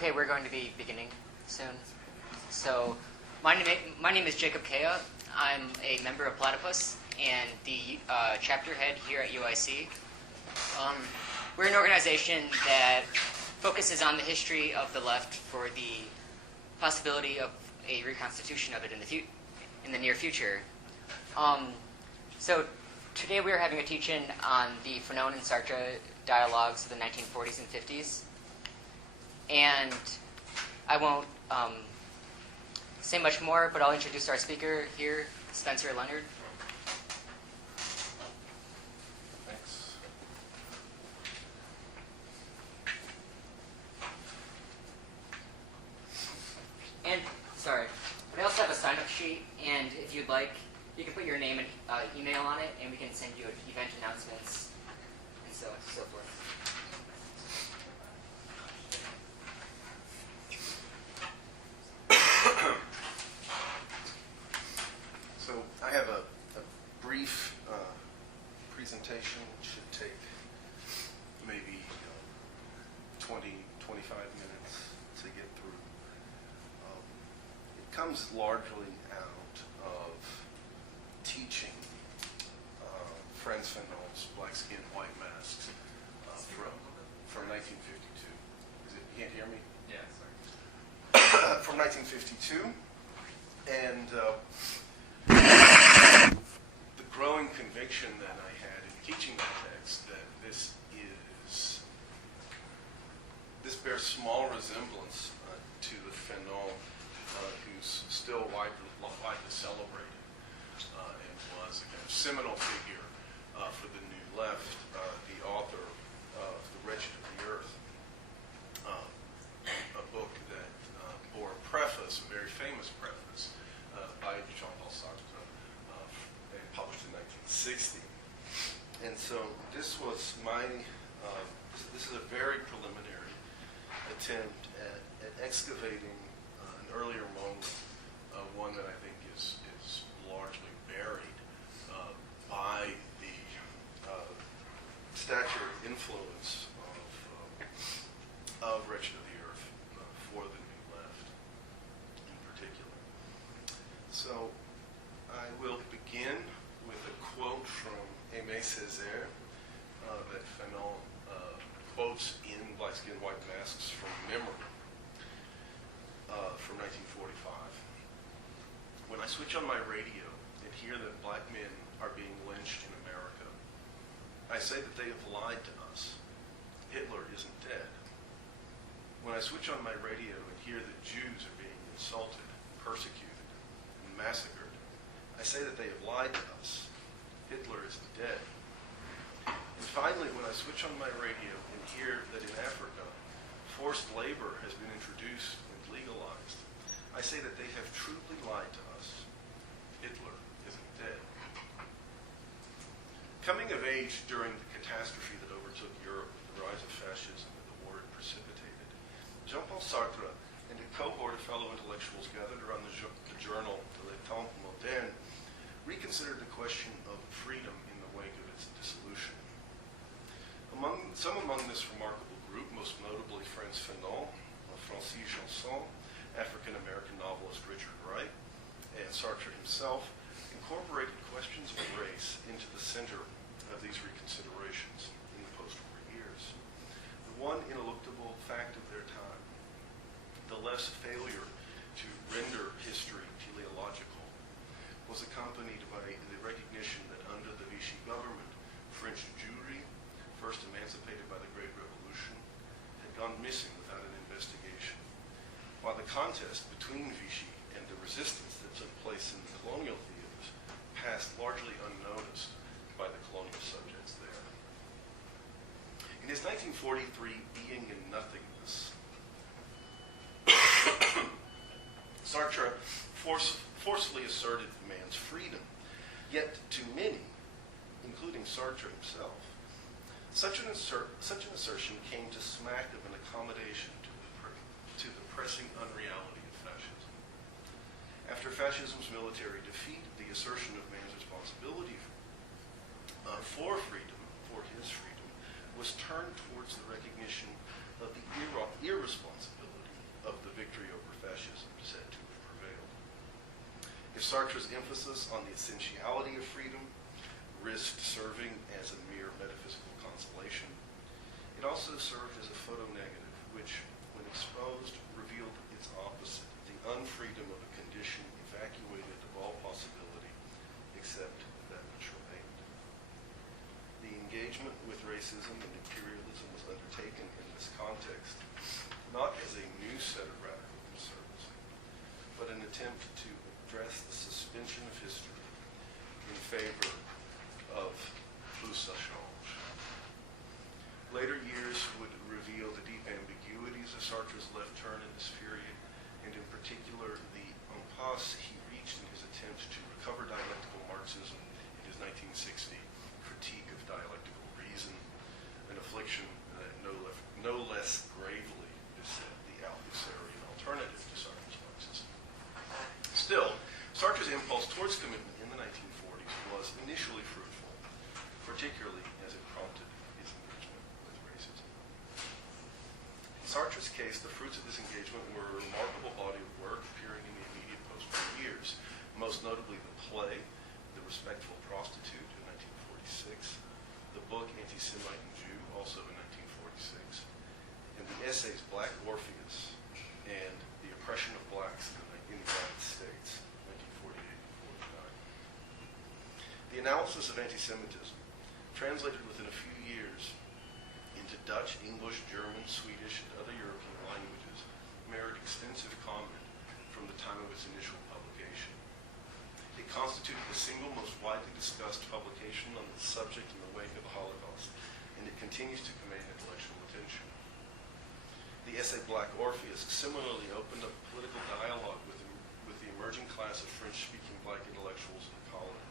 Okay, we're going to be beginning soon. So, my name is Jacob Kea. I'm a member of Platypus and the chapter head here at UIC. We're an organization that focuses on the history of the left for the possibility of a reconstitution of it in the near future. So today we are having a teach-in on the Fanon and Sartre dialogues of the 1940s and 50s. And I won't say much more, but I'll introduce our speaker here, Spencer Leonard. Thanks. And, sorry, we also have a sign-up sheet, and if you'd like, you can put your name and email on it, and we can send you event announcements and so forth. So I have a brief presentation, which should take maybe 20, 25 minutes to get through. It comes largely out of teaching Frantz Fanon's Black Skin, White Masks from 1952. You can't hear me? Yeah, sorry. From 1952. And the growing conviction that I had in teaching that text that this bears small resemblance to the Fanon, who's still widely celebrated and was a kind of seminal figure for the New Left, the author of The Wretched of the Earth, a book that bore a preface, a very famous preface, by Jean-Paul Sartre, published in 1960. And so this was this is a very preliminary attempt at excavating an earlier moment, one that I think is largely buried by the stature influence of Wretched of the Earth for the New Left in particular. So I will begin with a quote from Aimé Césaire that Fanon quotes in Black Skin, White Masks from memory from 1945. When I switch on my radio and hear that black men are being lynched in America, I say that they have lied to us. Hitler isn't dead. When I switch on my radio and hear that Jews are being insulted, persecuted, and massacred, I say that they have lied to us. Hitler isn't dead. And finally, when I switch on my radio and hear that in Africa, forced labor has been introduced and legalized, I say that they have truly lied to us. Hitler isn't dead. Coming of age during the catastrophe that overtook Europe with the rise of fascism and the war it precipitated, Jean-Paul Sartre and a cohort of fellow intellectuals gathered around the journal De l'État Moderne reconsidered the question of freedom in the wake of its dissolution. Some among this remarkable group, most notably Frantz Fanon, Francis Janson, African-American novelist Richard Wright, and Sartre himself, incorporated questions of race into the center of these reconsiderations in the post-war years. The one ineluctable fact of their time, the less failure to render history teleological, was accompanied by the recognition that under the Vichy government, French Jewry, first emancipated by the Great Revolution, had gone missing without an investigation, while the contest between Vichy and the resistance that took place in the colonial theaters passed largely unnoticed by the colonial subjects there. In his 1943 Being in Nothingness, Sartre forcefully asserted man's freedom, yet to many, including Sartre himself, such an assertion came to smack of an accommodation to the pressing unreality of fascism. After fascism's military defeat, the assertion of man's responsibility for freedom, for his freedom, was turned towards the recognition of the irresponsibility If Sartre's emphasis on the essentiality of freedom risked serving as a mere metaphysical consolation, it also served as a photonegative, which, when exposed, revealed its opposite, the unfreedom of a condition evacuated of all possibility except that which remained. The engagement with racism and imperialism was undertaken in this context, not as a new set of radical concerns, but an attempt to address the suspension of history in favor of plus ça change. Later years would reveal the deep ambiguities of Sartre's left turn in this period, and in particular the impasse he reached in his attempts to recover dialectical Marxism in his 1960 critique of dialectical reason, an affliction that no less gravely beset the Althuserian alternative to Sartre's Marxism. Still, Sartre's impulse towards commitment in the 1940s was initially fruitful, particularly as it prompted his engagement with racism. In Sartre's case, the fruits of this engagement were a remarkable body of work appearing in the immediate post-war years, most notably the play, The Respectful Prostitute in 1946, the book Anti-Semite and Jew, also in 1946, and the essays Black Orpheus and The Oppression of Blacks in the United States, 1948-49. The analysis of anti-Semitism, translated within a few years into Dutch, English, German, Swedish, and other European languages, merit extensive comment from the time of its initial publication. It constituted the single most widely discussed publication on the subject in the wake of the Holocaust, and it continues to command intellectual attention. The essay Black Orpheus similarly opened up political dialogue with the emerging class of French-speaking black intellectuals in the colony.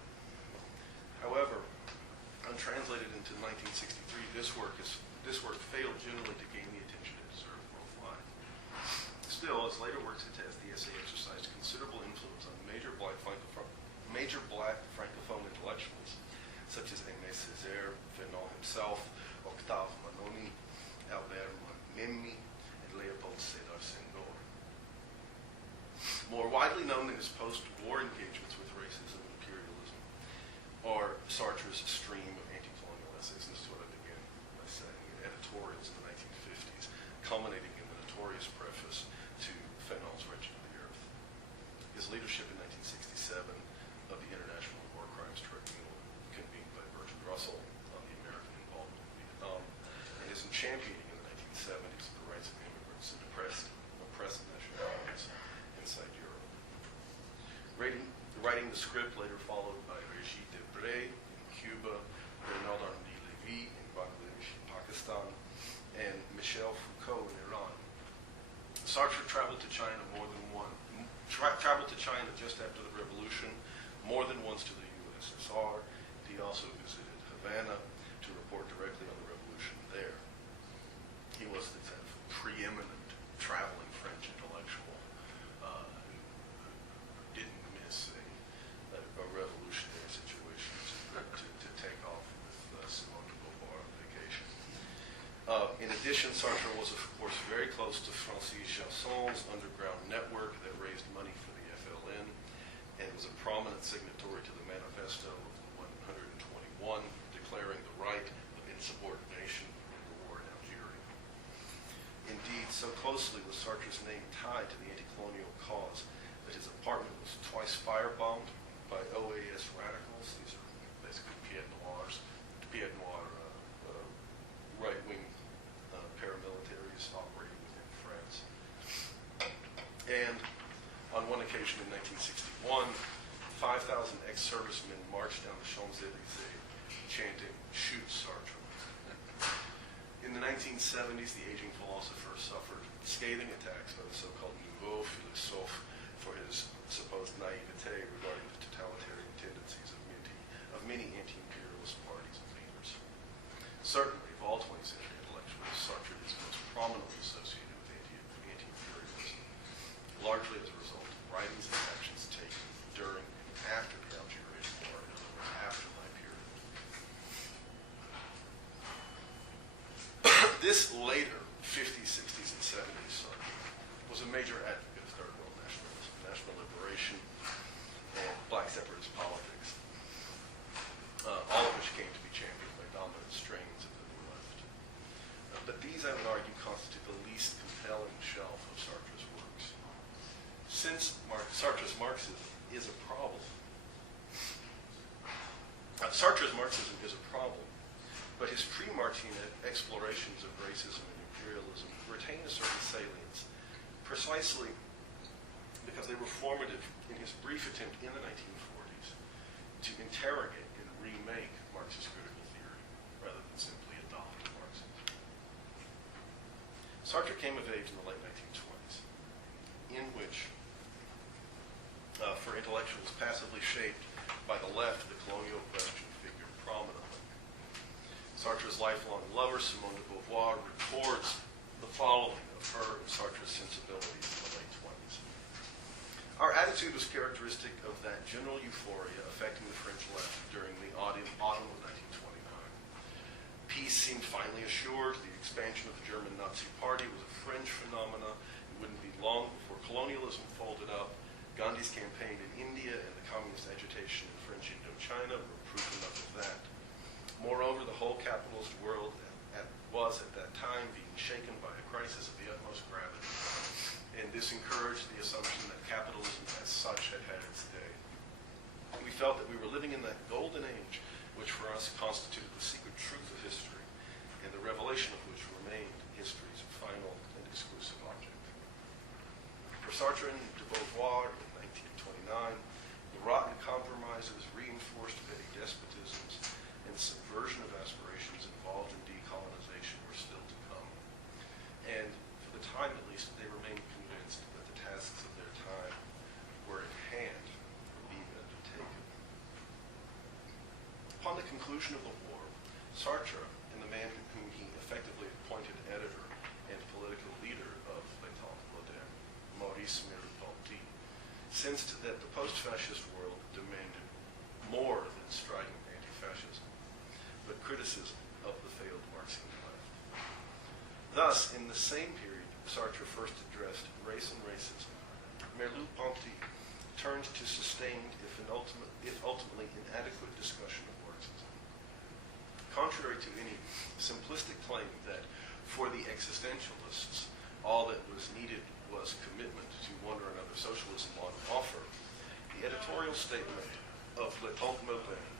However, untranslated into 1963, this work failed generally to gain the attention it deserved worldwide. Still, as later works attest, the essay exercised considerable influence on major black francophone intellectuals, such as Aimé Césaire, Fanon himself, Octave Manoni, Albert Memmi, and Leopold Sédar Senghor. More widely known in his post-war engagements with racism and imperialism are Sartre's stream of anti-colonial essays, and this is what I began by saying, editorials in the 1950s, culminating in the notorious preface to Fanon's Wretched of the Earth. His leadership in 1967 of the International War Crimes Tribunal, convened by Bertrand Russell on the American involvement in Vietnam, and his championing in the 1970s of the rights of immigrants and oppressed nationalities inside Europe. Writing the script later followed by Régis Debray in Cuba, Bernard-Henri Lévy in Bangladesh and Pakistan, and Michel Foucault in Iran. Sartre traveled to China just after the revolution, more than once to the USSR. He also visited Havana to report directly on the revolution there. He was the kind of preeminent traveling French intellectual who didn't miss a revolutionary situation to take off with Simone de Beauvoir on vacation. In addition, Sartre was, of course, very close to Francis Jasson's underground network that raised money for the FLN and was a prominent signatory to the Manifesto of the 121, declaring the right of insubordination in the war in Algeria. Indeed, so closely was Sartre's name tied to the anti-colonial cause that his apartment was twice firebombed by OAS radicals. These are basically Pied Noir right-wing paramilitaries operating within France. And on one occasion in 1961, 5,000 ex-servicemen marched down the Champs-Élysées chanting, "Shoot Sartre." In the 1970s, the aging philosopher suffered scathing attacks by the so-called nouveau philosophe for his supposed naivete regarding the totalitarian tendencies of many anti-imperialist parties and leaders. Certainly, of all 20th century intellectuals, Sartre is most prominently associated with anti-imperialism, largely as a result of writings and actions taken during and after the Algerian War, in other words, after my period. This later 50s, 60s, and 70s Sartre was a major advocate of Third World nationalism, national liberation, and black separatist politics, all of which came to be championed by dominant strains of the New Left. But these, I would argue, constitute the least compelling shelf of Sartre's works. Since Sartre's Marxism is a problem, Sartre's Marxism is a problem, but his pre-Marxian explorations of racism and imperialism retain a certain salience, precisely because they were formative in his brief attempt in the 1940s to interrogate and remake Marxist critical theory, rather than simply adopt Marxism. Sartre came of age in the late 1920s, in which, for intellectuals passively shaped by the left, the colonial question figured prominently. Sartre's lifelong lover, Simone de Beauvoir, records the following of her and Sartre's sensibilities in the late 20s. Our attitude was characteristic of that general euphoria affecting the French left during the autumn of 1929. Peace seemed finally assured. The expansion of the German Nazi Party was a French phenomenon. It wouldn't be long before colonialism folded up. Gandhi's campaign in India and the communist agitation in French Indochina were proof enough of that. Moreover, the whole capitalist world was at that time being shaken by a crisis of the utmost gravity, and this encouraged the assumption that capitalism as such had had its day. We felt that we were living in that golden age, which for us constituted the secret truth of history, and the revelation of which remained history's final and exclusive object. For Sartre and de Beauvoir in 1929, the rotten compromises, reinforced petty despotisms, and subversion of aspirations involved in decolonization were still to come. And for the time at least, they remained convinced that the tasks of their time were at hand for being undertaken. Upon the conclusion of the war, Sartre and the man whom he effectively appointed editor and political leader of L'État moderne, Maurice Merleau-Ponty, sensed that the post-fascist world demanded more than strident anti-fascism, but criticism of the failed Marxian left. Thus, in the same period Sartre first addressed race and racism, Merleau-Ponty turned to sustained, if ultimately inadequate, discussion of Marxism. Contrary to any simplistic claim that for the existentialists all that was needed was commitment to one or another socialism on offer, the editorial statement of L'État moderne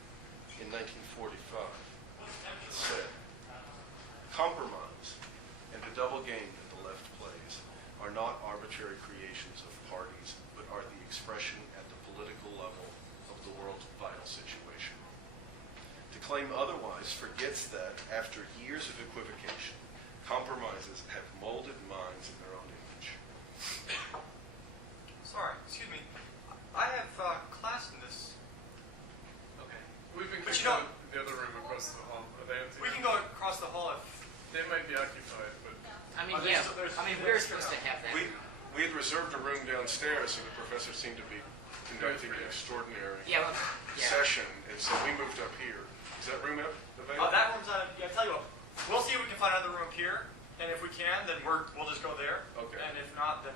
in 1945 said, "Compromise and the double game that the left plays are not arbitrary creations of parties, but are the expression at the political level of the world's vital situation. To claim otherwise forgets that, after years of equivocation, compromises have molded minds in their own image." Sorry, excuse me. I have class in this. Okay. We've been But kicked you know- out in the other room across the hall. Are they empty? We can go across the hall if... They might be occupied, but I mean, there's- yeah. there's- I mean, we're supposed to have that. we had reserved a room downstairs, and the professor seemed to be conducting an extraordinary Yeah, well, yeah. session, and so we moved up here. Is that room available? that room's yeah, I tell you what. We'll see if we can find another room here, and if we can, then we'll just go there. Okay. And if not, then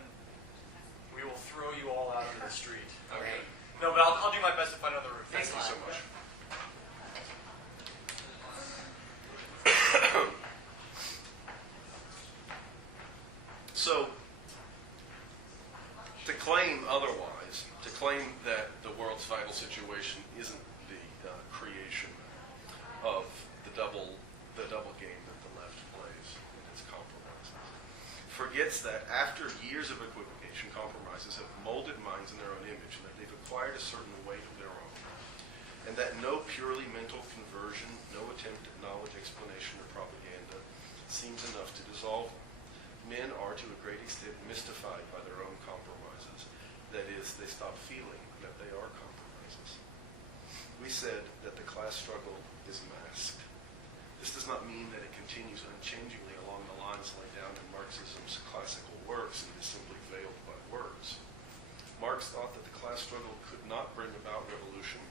we will throw you all out into the street. Okay. No, but I'll do my best to find another room. Thanks Thank you so much. So, to claim otherwise, to claim that the world's vital situation isn't the creation of the double game that the left plays in its compromises, forgets that after years of equivocation, compromises have molded minds in their own image, and that they've acquired a certain weight of their own, and that no purely mental conversion, no attempt at knowledge, explanation, or propaganda seems enough to dissolve them. Men are to a great extent mystified by their own compromises. That is, they stop feeling that they are compromises. We said that the class struggle is masked. This does not mean that it continues unchangingly along the lines laid down in Marxism's classical works and is simply veiled by words. Marx thought that the class struggle could not bring about revolution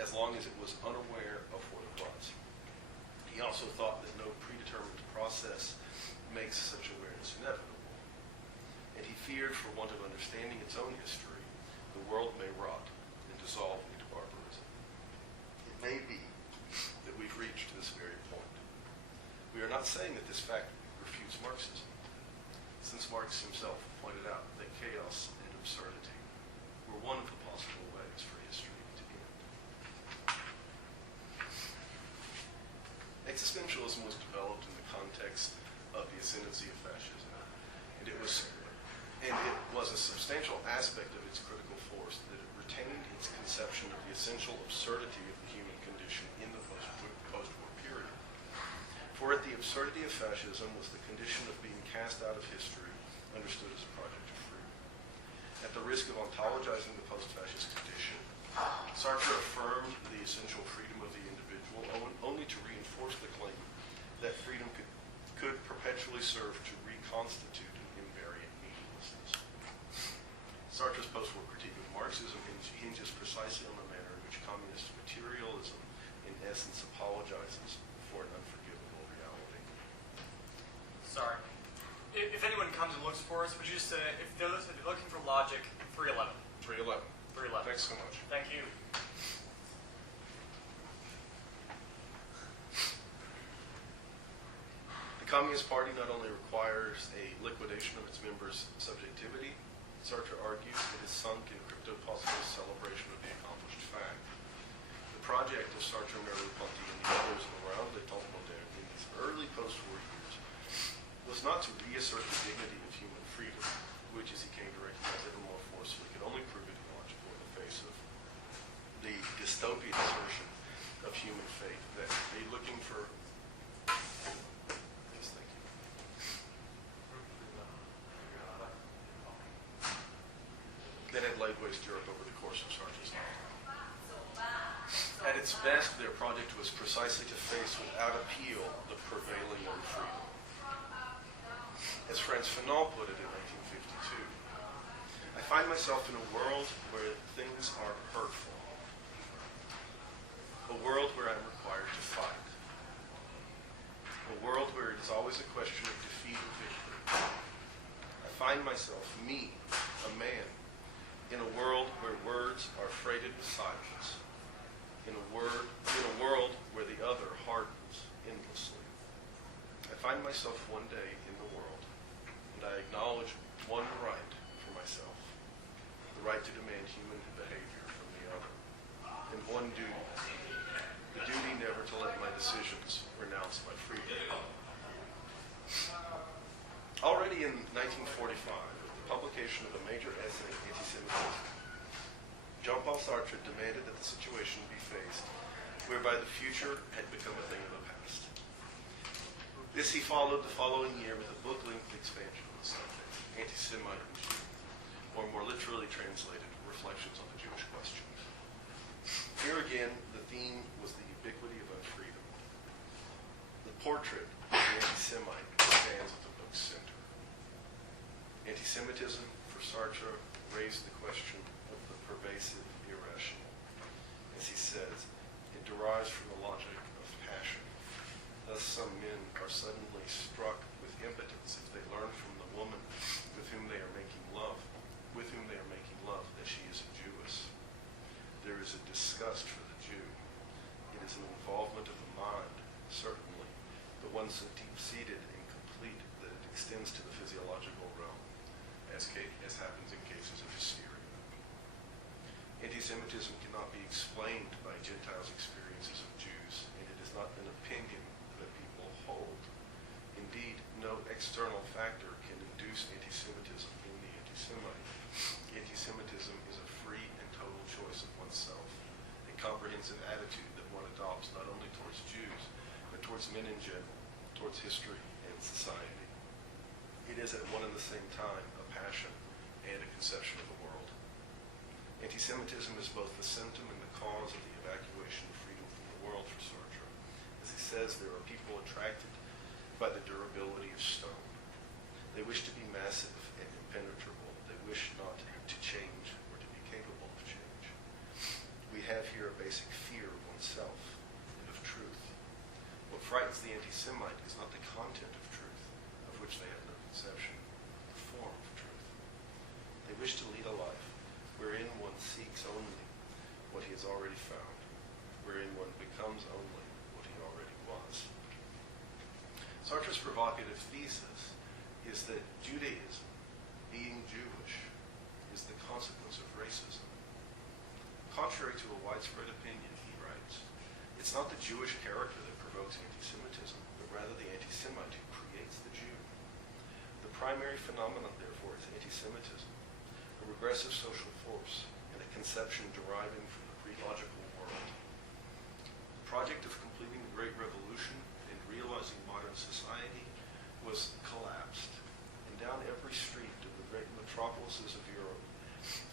as long as it was unaware of what it was. He also thought that no predetermined process makes such awareness inevitable. And he feared, for want of understanding its own history, the world may rot dissolve into barbarism. It may be that we've reached this very point. We are not saying that this fact refutes Marxism, since Marx himself pointed out that chaos and absurdity were one of the possible ways for history to end. Existentialism was developed in the context of the ascendancy of fascism, and it was a substantial aspect of its critical force that it retained its conception of the essential absurdity of the human condition in the post-war period. For it, the absurdity of fascism was the condition of being cast out of history, understood as a project of freedom. At the risk of ontologizing the post-fascist condition, Sartre affirmed the essential freedom of the individual only to reinforce the claim that freedom could perpetually serve to reconstitute an invariant meaninglessness. Sartre's post-war critique of Marxism hinges precisely on the manner in which communist materialism, in essence, apologizes for an unforgivable reality. Sorry. If anyone comes and looks for us, would you just say, if they're looking for logic, 311. 311. 311. Thanks so much. Thank you. The Communist Party not only requires a liquidation of its members' subjectivity, Sartre argues it is sunk in crypto-positivist celebration of the accomplished fact. The project of Sartre, Merleau-Ponty, and the others around l'état moderne in these early post-war years was not to reassert the dignity of human freedom, which, as he came to recognize ever more forcefully, could only prove ideological in the face of the dystopian assertion of human fate, that they looking for... Yes, thank you. That had laid waste Europe over the course of Sartre's life. At its best, their project was precisely to face without appeal the prevailing unfreedom. As Frantz Fanon put it in 1952, I find myself in a world where things are hurtful, a world where I'm required to fight, a world where it is always a question of defeat and victory. I find myself, me, a man, in a world where words are freighted with silence, in a world where the other hardens endlessly. I find myself one day in the world, and I acknowledge one right for myself, the right to demand human behavior from the other, and one duty, the duty never to let my decisions renounce my freedom. Already in 1945, with the publication of a major essay, Anti-Semitism, Jean-Paul Sartre demanded that the situation be faced whereby the future had become a thing of the past. This he followed the following year with a book-length expansion of the subject, Anti-Semite and Jew, or more literally translated, Reflections on the Jewish Question. Here again, the theme was the ubiquity of unfreedom. The portrait of the anti-Semite stands at the book's center. Anti-Semitism, for Sartre, raised the question of the pervasive irrational. As he says, it derives from the logic of passion. Thus some men are suddenly struck with impotence if they learn from the woman with whom they are making love, that she is a Jewess. There is a disgust for the Jew. It is an involvement of the mind, certainly, but one so deep-seated and complete that it extends to the physiological realm, as happens in cases of hysteria. Anti-Semitism cannot be explained by Gentiles' experiences of Jews, and it is not an opinion that people hold. Indeed, no external factor can induce anti-Semitism in the anti-Semite. Anti-Semitism is a free and total choice of oneself, a comprehensive attitude that one adopts not only towards Jews, but towards men in general, towards history and society. It is at one and the same time a passion and a conception of the world. Anti-Semitism is both the symptom and the cause of the evacuation of freedom from the world for Sartre. As he says, there are people attracted by the durability of stone. They wish to be massive and impenetrable. They wish not to change or to be capable of change. We have here a basic fear of oneself and of truth. What frightens the anti-Semite is not the content of truth, of which they have no conception, but the form of truth. They wish to lead a life wherein one seeks only what he has already found, wherein one becomes only what he already was. Sartre's provocative thesis is that Judaism, being Jewish, is the consequence of racism. Contrary to a widespread opinion, he writes, it's not the Jewish character that provokes anti-Semitism, but rather the anti-Semite who creates the Jew. The primary phenomenon, therefore, is anti-Semitism, a regressive social force, and a conception deriving from the pre-logical world. The project of completing the Great Revolution and realizing modern society was collapsed, and down every street of the great metropolises of Europe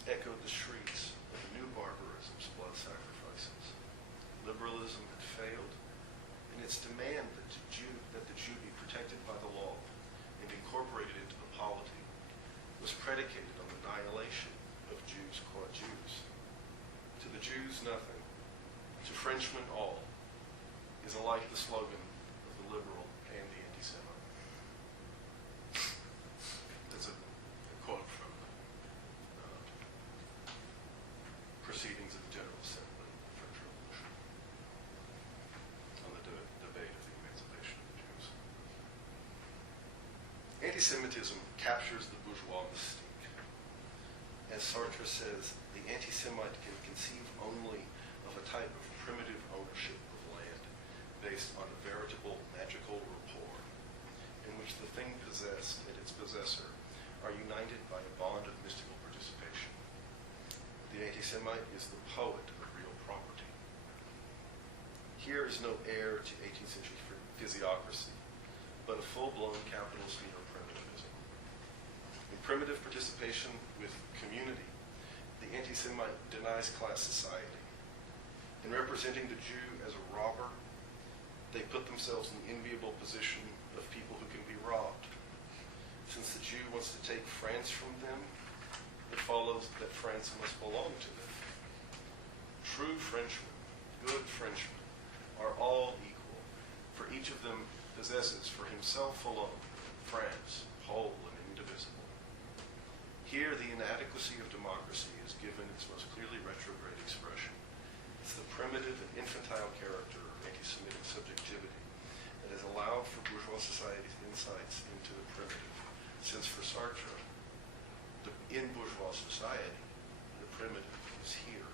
echoed the shrieks of new barbarism's blood sacrifices. Liberalism had failed, and its demand that the Jew be protected by the law and incorporated into the polity was predicated on the annihilation of Jews qua Jews. To the Jews, nothing. To Frenchmen, all, is alike the slogan of the liberal and the anti-Semite. That's a quote from Proceedings of the General Assembly of the French Revolution on the debate of the emancipation of the Jews. Anti-Semitism captures the bourgeois mystique. As Sartre says, the anti-Semite can conceive only of a type of primitive ownership of land based on a veritable magical rapport in which the thing possessed and its possessor are united by a bond of mystical participation. The anti-Semite is the poet of real property. Here is no heir to 18th century physiocracy, but a full-blown capitalist neo-primitivism. In primitive participation with community, the anti-Semite denies class society. In representing the Jew as a robber, they put themselves in the enviable position of people who can be robbed. Since the Jew wants to take France from them, it follows that France must belong to them. True Frenchmen, good Frenchmen, are all equal, for each of them possesses for himself alone France, whole and indivisible. Here, the inadequacy of democracy is given its most clearly retrograde expression. It's the primitive and infantile character of anti-Semitic subjectivity that has allowed for bourgeois society's insights into the primitive, since for Sartre, in bourgeois society, the primitive is here.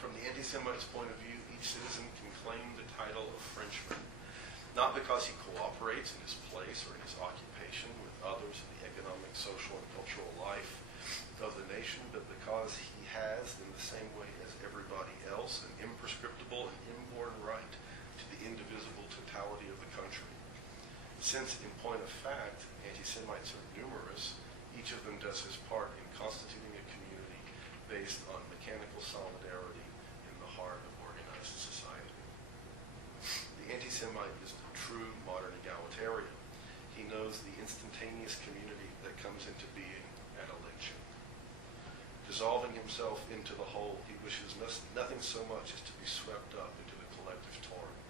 From the anti-Semite's point of view, each citizen can claim the title of Frenchman, not because he cooperates in his place or in his occupation with others in the economic, social, and cultural life of the nation, but because he has, in the same way as everybody else, an imprescriptible and inborn right to the indivisible totality of the country. Since, in point of fact, anti-Semites are numerous, each of them does his part in constituting a community based on mechanical solidarity in the heart of organized society. The anti-Semite is the true modern egalitarian. He knows the instantaneous community that comes into being at a lynching. Dissolving himself into the whole, he wishes nothing so much as to be swept up into the collective torrent.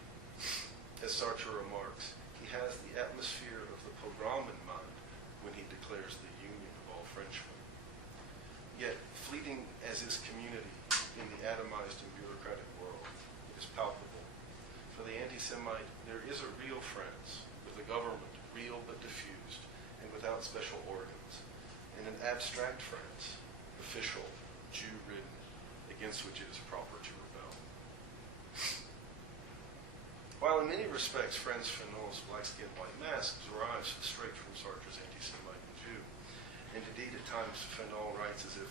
As Sartre remarks, he has the atmosphere of the pogrom in mind when he declares the union of all Frenchmen. Yet, fleeting as is community in the atomized and bureaucratic world, it is palpable. For the anti-Semite, there is a real France, with a government real but diffused, and without special organs, and an abstract France, official, Jew-ridden, against which it is proper to rebel. While in many respects Frantz Fanon's black-skinned white mask derives straight from Sartre's anti-Semite and Jew, and indeed at times Fanon writes as if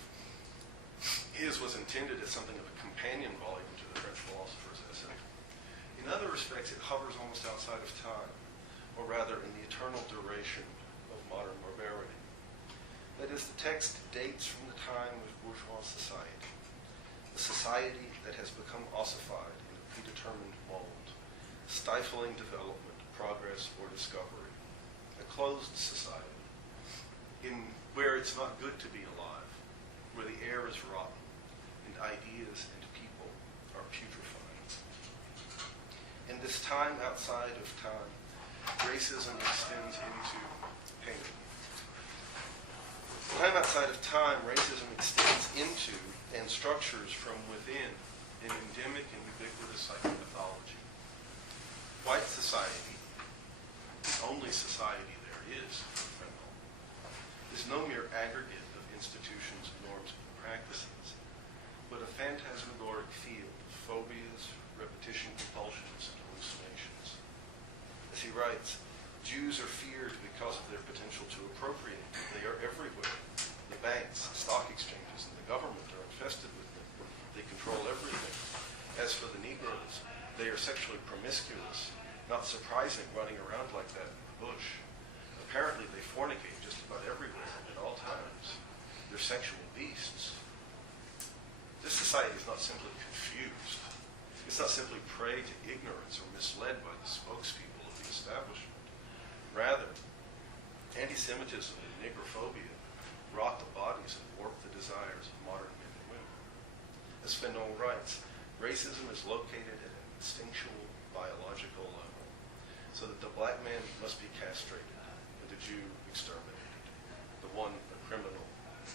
his was intended as something of a companion volume to the French philosopher's essay. In other respects, it hovers almost outside of time, or rather in the eternal duration of modern barbarity. That is, the text dates from the time of bourgeois society, a society that has become ossified in a predetermined mold, stifling development, progress, or discovery, a closed society, where it's not good to be alive, where the air is rotten, and ideas and people are putrefying. In this time outside of time, racism extends into pain. Time outside of time, racism extends into and structures from within an endemic and ubiquitous psychopathology. White society, the only society there is for Fanon, is no mere aggregate of institutions, norms, and practices, but a phantasmagoric field of phobias, repetition compulsions, and hallucinations. As he writes, Jews are feared because of their potential to appropriate. They are everywhere. The banks, stock exchanges, and the government are infested with them. They control everything. As for the Negroes, they are sexually promiscuous. Not surprising, running around like that in the bush. Apparently, they fornicate just about everywhere at all times. They're sexual beasts. This society is not simply confused. It's not simply prey to ignorance or misled by the spokespeople of the establishment. Rather, anti-Semitism and negrophobia rot the bodies and warp the desires of modern men and women. As Fanon writes, racism is located at an instinctual, biological level, so that the black man must be castrated and the Jew exterminated, the one a criminal,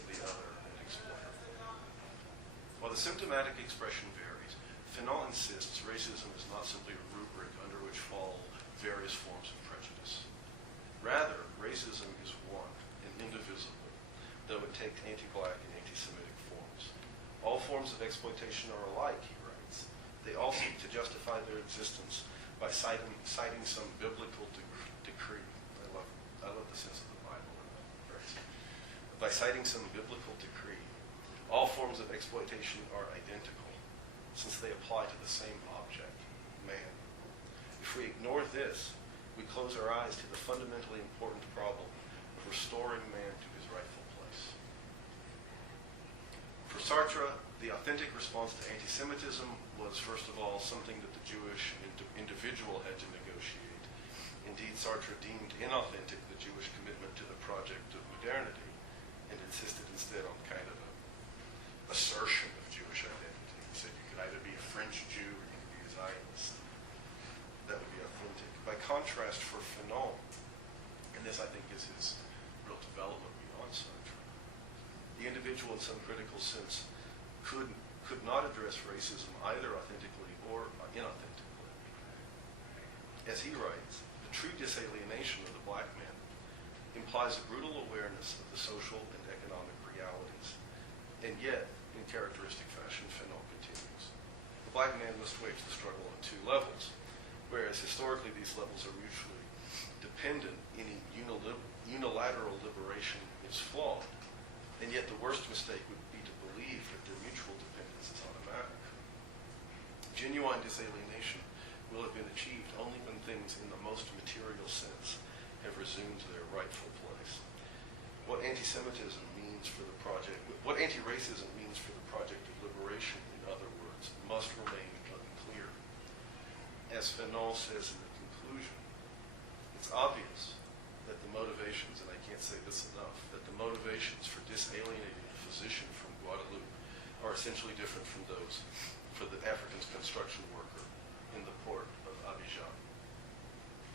the other an exploiter. While the symptomatic expression varies, Fanon insists racism is not simply a rubric under which fall various forms of prejudice. Rather, racism is one and indivisible, though it takes anti-black and anti-Semitic forms. All forms of exploitation are alike, he writes. They all seek to justify their existence by citing some biblical decree. I love the sense of the Bible in that phrase. By citing some biblical decree, all forms of exploitation are identical, since they apply to the same object, man. If we ignore this, we close our eyes to the fundamentally important problem of restoring man to his rightful place. For Sartre, the authentic response to anti-Semitism was, first of all, something that the Jewish individual had to negotiate. Indeed, Sartre deemed inauthentic the Jewish commitment to the project of modernity and insisted instead on kind of an assertion of Jewish identity. He said you could either be a French Jew or you could be a Zionist. That would be authentic. By contrast, for Fanon, and this I think is his real development beyond Sartre, the individual in some critical sense could not address racism either authentically or inauthentically. As he writes, the true disalienation of the black man implies a brutal awareness of the social and economic realities. And yet, in characteristic fashion, Fanon continues. The black man must wage the struggle on two levels. Whereas historically these levels are mutually dependent, any unilateral liberation is flawed. And yet the worst mistake would be to believe that their mutual dependence is automatic. Genuine disalienation will have been achieved only when things in the most material sense have resumed their rightful place. What anti-Semitism means for the project, what anti-racism means for the project of liberation, in other words, must remain unclear. As Fanon says in the conclusion, it's obvious that the motivations, and I can't say this enough, that the motivations for disalienating a physician from Guadeloupe are essentially different from those for the African construction worker in the port of Abidjan.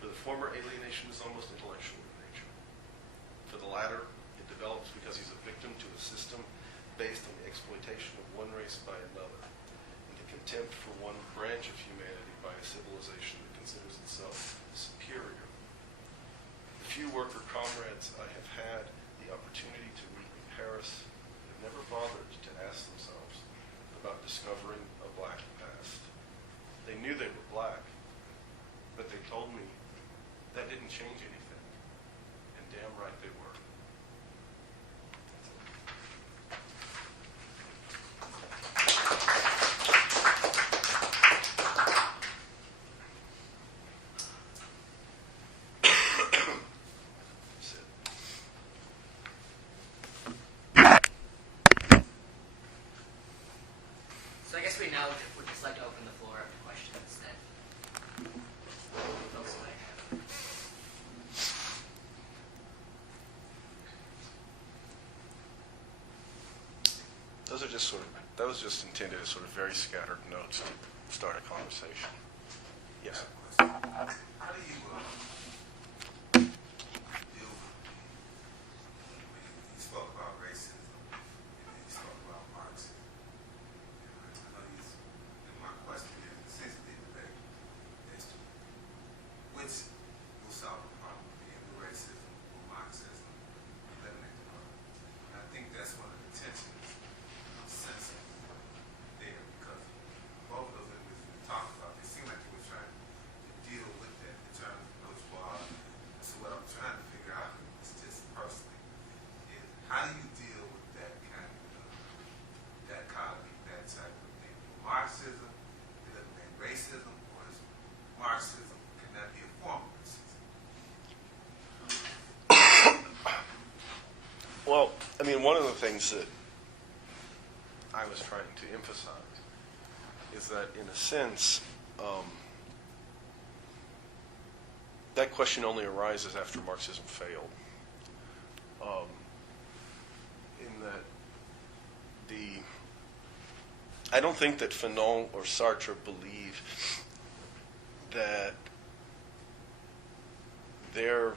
For the former, alienation is almost intellectual in nature. For the latter, it develops because he's a victim to a system based on the exploitation of one race by another, and the contempt for one branch of humanity by a civilization that considers itself superior. The few worker comrades I have had the opportunity to meet in Paris have never bothered to ask themselves about discovering a black past. They knew they were black, but they told me that didn't change anything, and damn right they were. So I guess we now would just like to open the floor up to questions that folks might have. Those are just that was just intended as sort of very scattered notes to start a conversation. Yes. How do you deal with, you spoke about racism, and then you spoke about Marxism. which will solve the problem, anti-racism or Marxism, eliminate the problem. And I think that's one of the tensions I'm sensing there, because both of those individuals we talked about, they seem like they were trying to deal with that in terms of bourgeois. So what I'm trying to figure out is just personally is how do you deal with that kind of dichotomy, that type of thing? Marxism eliminate racism, or is Marxism can that be a form of racism? Well, I mean, one of the things that I was trying to emphasize is that, in a sense, that question only arises after Marxism failed. In that I don't think that Fanon or Sartre believe that their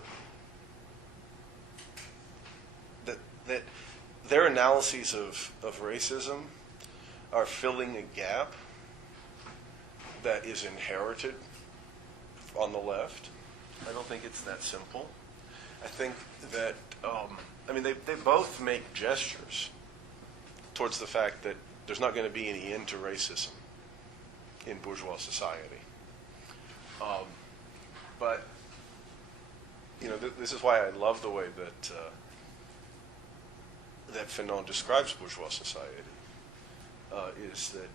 analyses of racism are filling a gap that is inherited on the left. I don't think it's that simple. I think that, they both make gestures towards the fact that there's not going to be any end to racism in bourgeois society. But, this is why I love the way that Fanon describes bourgeois society, is that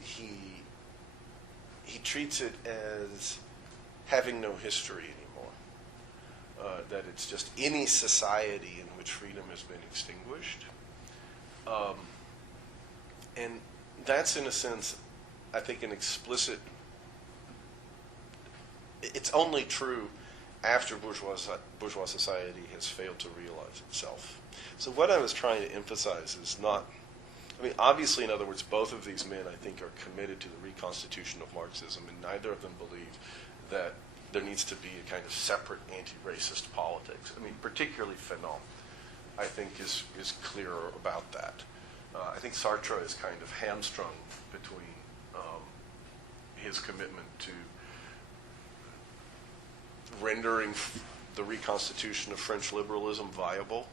he treats it as having no history anymore, that it's just any society in which freedom has been extinguished. And that's, in a sense, I think, an explicit... It's only true after bourgeois society has failed to realize itself. So what I was trying to emphasize is not... obviously, in other words, both of these men, I think, are committed to the reconstitution of Marxism, and neither of them believe that there needs to be a kind of separate anti-racist politics. Particularly Fanon, I think, is clearer about that. I think Sartre is kind of hamstrung between his commitment to rendering the reconstitution of French liberalism viable,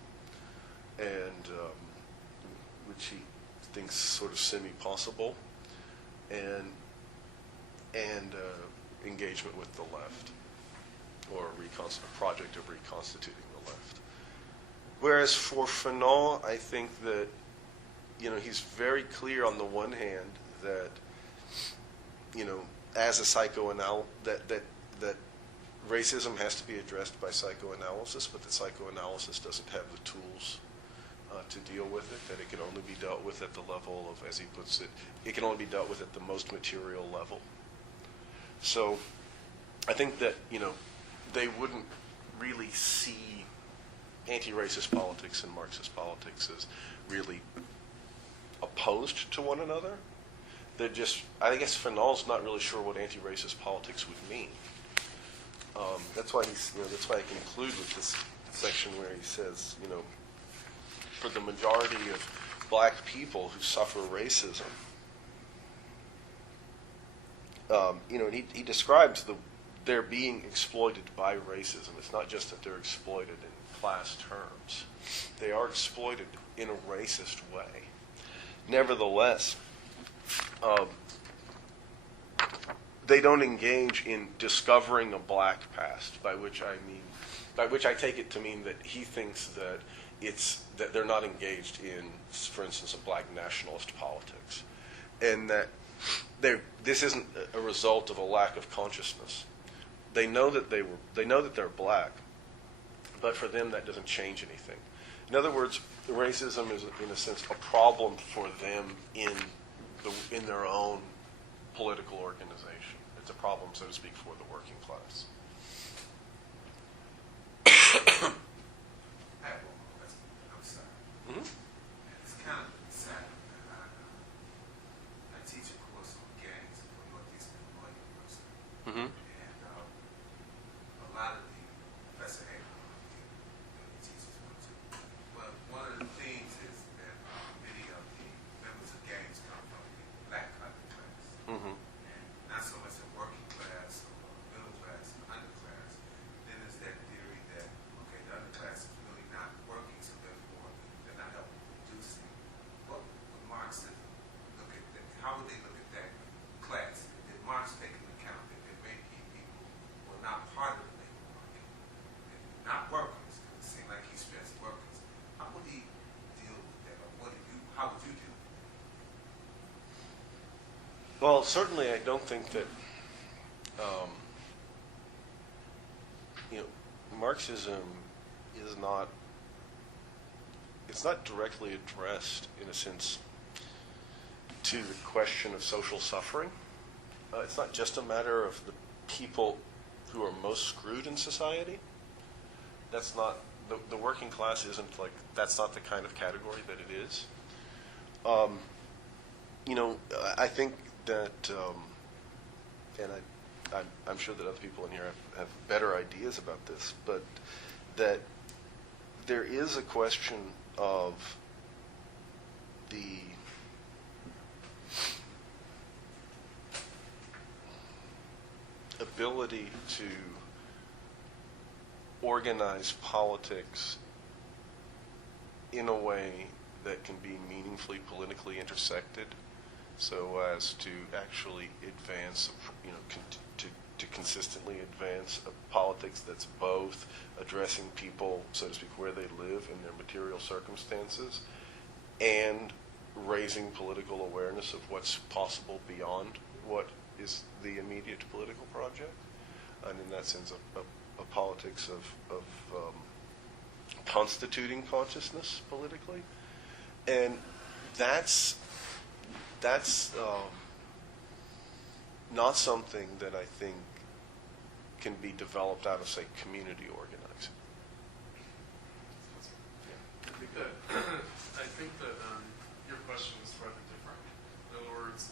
and which he thinks sort of semi-possible, and engagement with the left, or a project of reconstituting the left. Whereas for Fanon, I think that he's very clear on the one hand that as a psychoanalyst that racism has to be addressed by psychoanalysis, but that psychoanalysis doesn't have the tools to deal with it, that it can only be dealt with at the level of, as he puts it can only be dealt with at the most material level. So I think that, they wouldn't really see anti-racist politics and Marxist politics as really opposed to one another. They're just, I guess Fanon's not really sure what anti-racist politics would mean. That's why that's why I conclude with this section where he says, for the majority of black people who suffer racism, he describes they're being exploited by racism. It's not just that they're exploited in class terms. They are exploited in a racist way. Nevertheless, they don't engage in discovering a black past, by which I take it to mean that he thinks that that they're not engaged in, for instance, a black nationalist politics, and that this isn't a result of a lack of consciousness. They know that they're black, but for them that doesn't change anything. In other words, racism is, in a sense, a problem for them in their own political organization. It's a problem, so to speak, for the working class. I have one more question. I'm sorry. Mm-hmm. It's kind of sad. I teach a course on gangs for Northeastern Illinois University. Mm-hmm. And a lot of the professor he teaches one too. But one of the themes is that many of the members of gangs come from the black class. Mm-hmm. And not so much the working class or middle class, Well, certainly I don't think that, Marxism is not, it's not directly addressed, in a sense, to the question of social suffering. It's not just a matter of the people who are most screwed in society. That's not, the working class isn't like, that's not the kind of category that it is. I think that, and I'm sure that other people in here have better ideas about this, but that there is a question of the ability to organize politics in a way that can be meaningfully politically intersected, so as to actually advance, to consistently advance a politics that's both addressing people, so to speak, where they live in their material circumstances, and raising political awareness of what's possible beyond what is the immediate political project. And in that sense, a politics of constituting consciousness politically. And that's not something that I think can be developed out of, say, community organizing. I think that your question is rather different. In other words,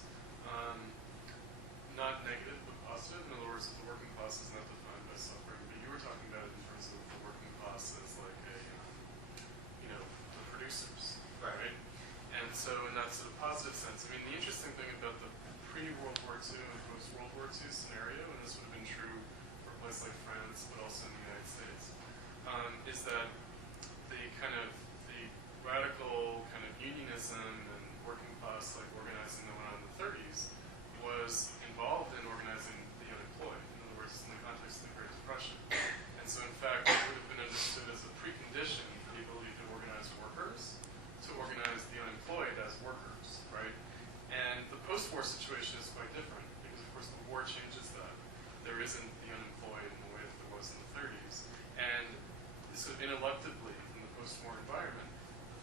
not negative but positive. In other words, the working class is not defined by suffering, but you were talking about it in terms of the working class as like a, the producers, right? And so in that sort of positive sense, I mean, the interesting thing about the pre-World War II and post-World War II scenario, and this would have been true for a place like France, but also in the United States, is that the radical kind of unionism and working class like organizing that went on in the 30s was involved in organizing the unemployed. In other words, in the context of the Great Depression. And so in fact, it would have been understood as a precondition for the ability to organize workers, to organize the unemployed as workers, right? And the post-war situation is quite different because, of course, the war changes that. There isn't the unemployed in the way that there was in the 30s. And sort of ineluctably in the post-war environment,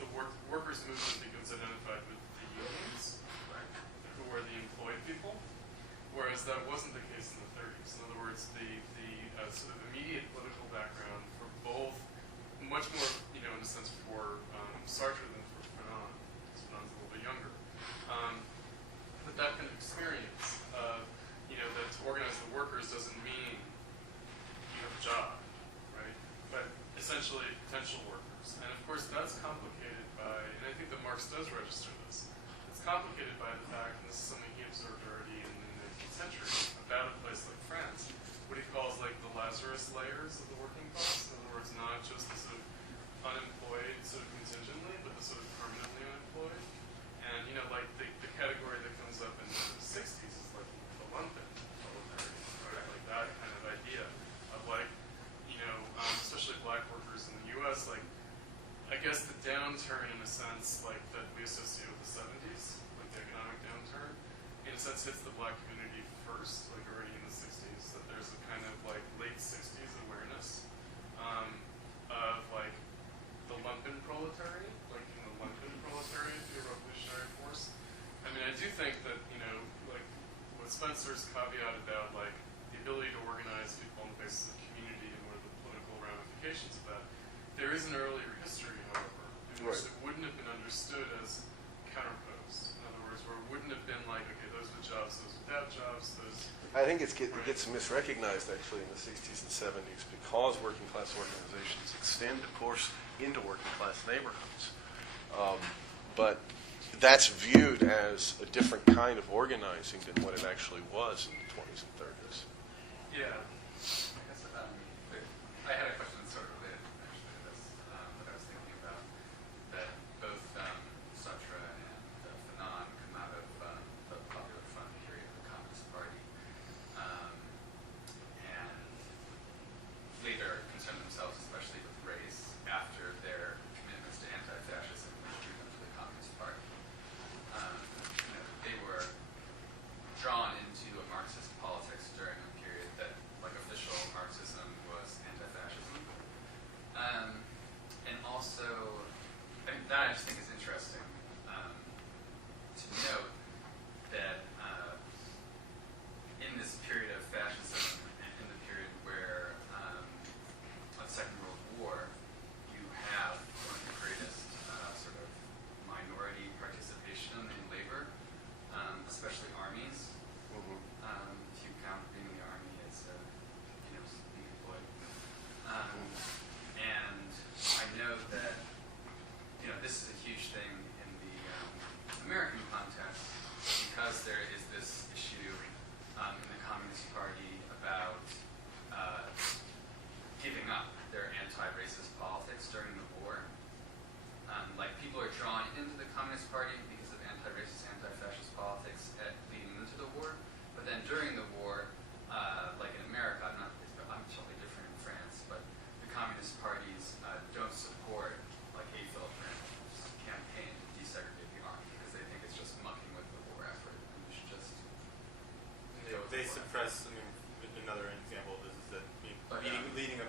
the workers' movement becomes identified with the unions, right, who are the employed people, whereas that wasn't the case in the 30s. In other words, the sort of immediate political background for both, much more, in a sense, for Sartre than for Fanon. Fanon's a little bit younger. But that kind of experience, that to organize the workers doesn't mean you have a job, right? But essentially potential workers. And of course that's complicated by, and I think that Marx does register this, it's complicated by the fact, and this is something he observed already in the 19th century, about a place like France, what he calls like the Lazarus layers of the working class. In other words, not just the sort of unemployed sort of contingently, but the sort of permanently unemployed. And like the category that comes up in the 60s is like the lumpen proletariat, right? Like that kind of idea of like, especially black workers in the U.S., like, I guess the downturn in a sense, like, that we associate with the 70s, like the economic downturn, in a sense hits the black community first, like already in the 60s, that there's a kind of like late 60s awareness of like the lumpen proletariat, like the lumpen proletariat be a revolutionary force. I mean, I do think that, like what Spencer's caveat about like the ability to organize people on the basis of community and what are the political ramifications of that, there is an earlier history, however, in which it wouldn't have been understood as counterposed. In other words, where it wouldn't have been like, okay, those with jobs, those without jobs, those... I think it gets misrecognized, actually, in the 60s and 70s because working class organizations extend, of course, into working class neighborhoods. But that's viewed as a different kind of organizing than what it actually was in the 20s and 30s. Yeah. I guess I had a question that's sort of related actually to this, that I was thinking about, that both Sartre and Fanon come out of the Popular Front period of the Communist Party, and later concerned themselves especially with race after their commitments to anti-fascism, which drew them to the Communist Party. They were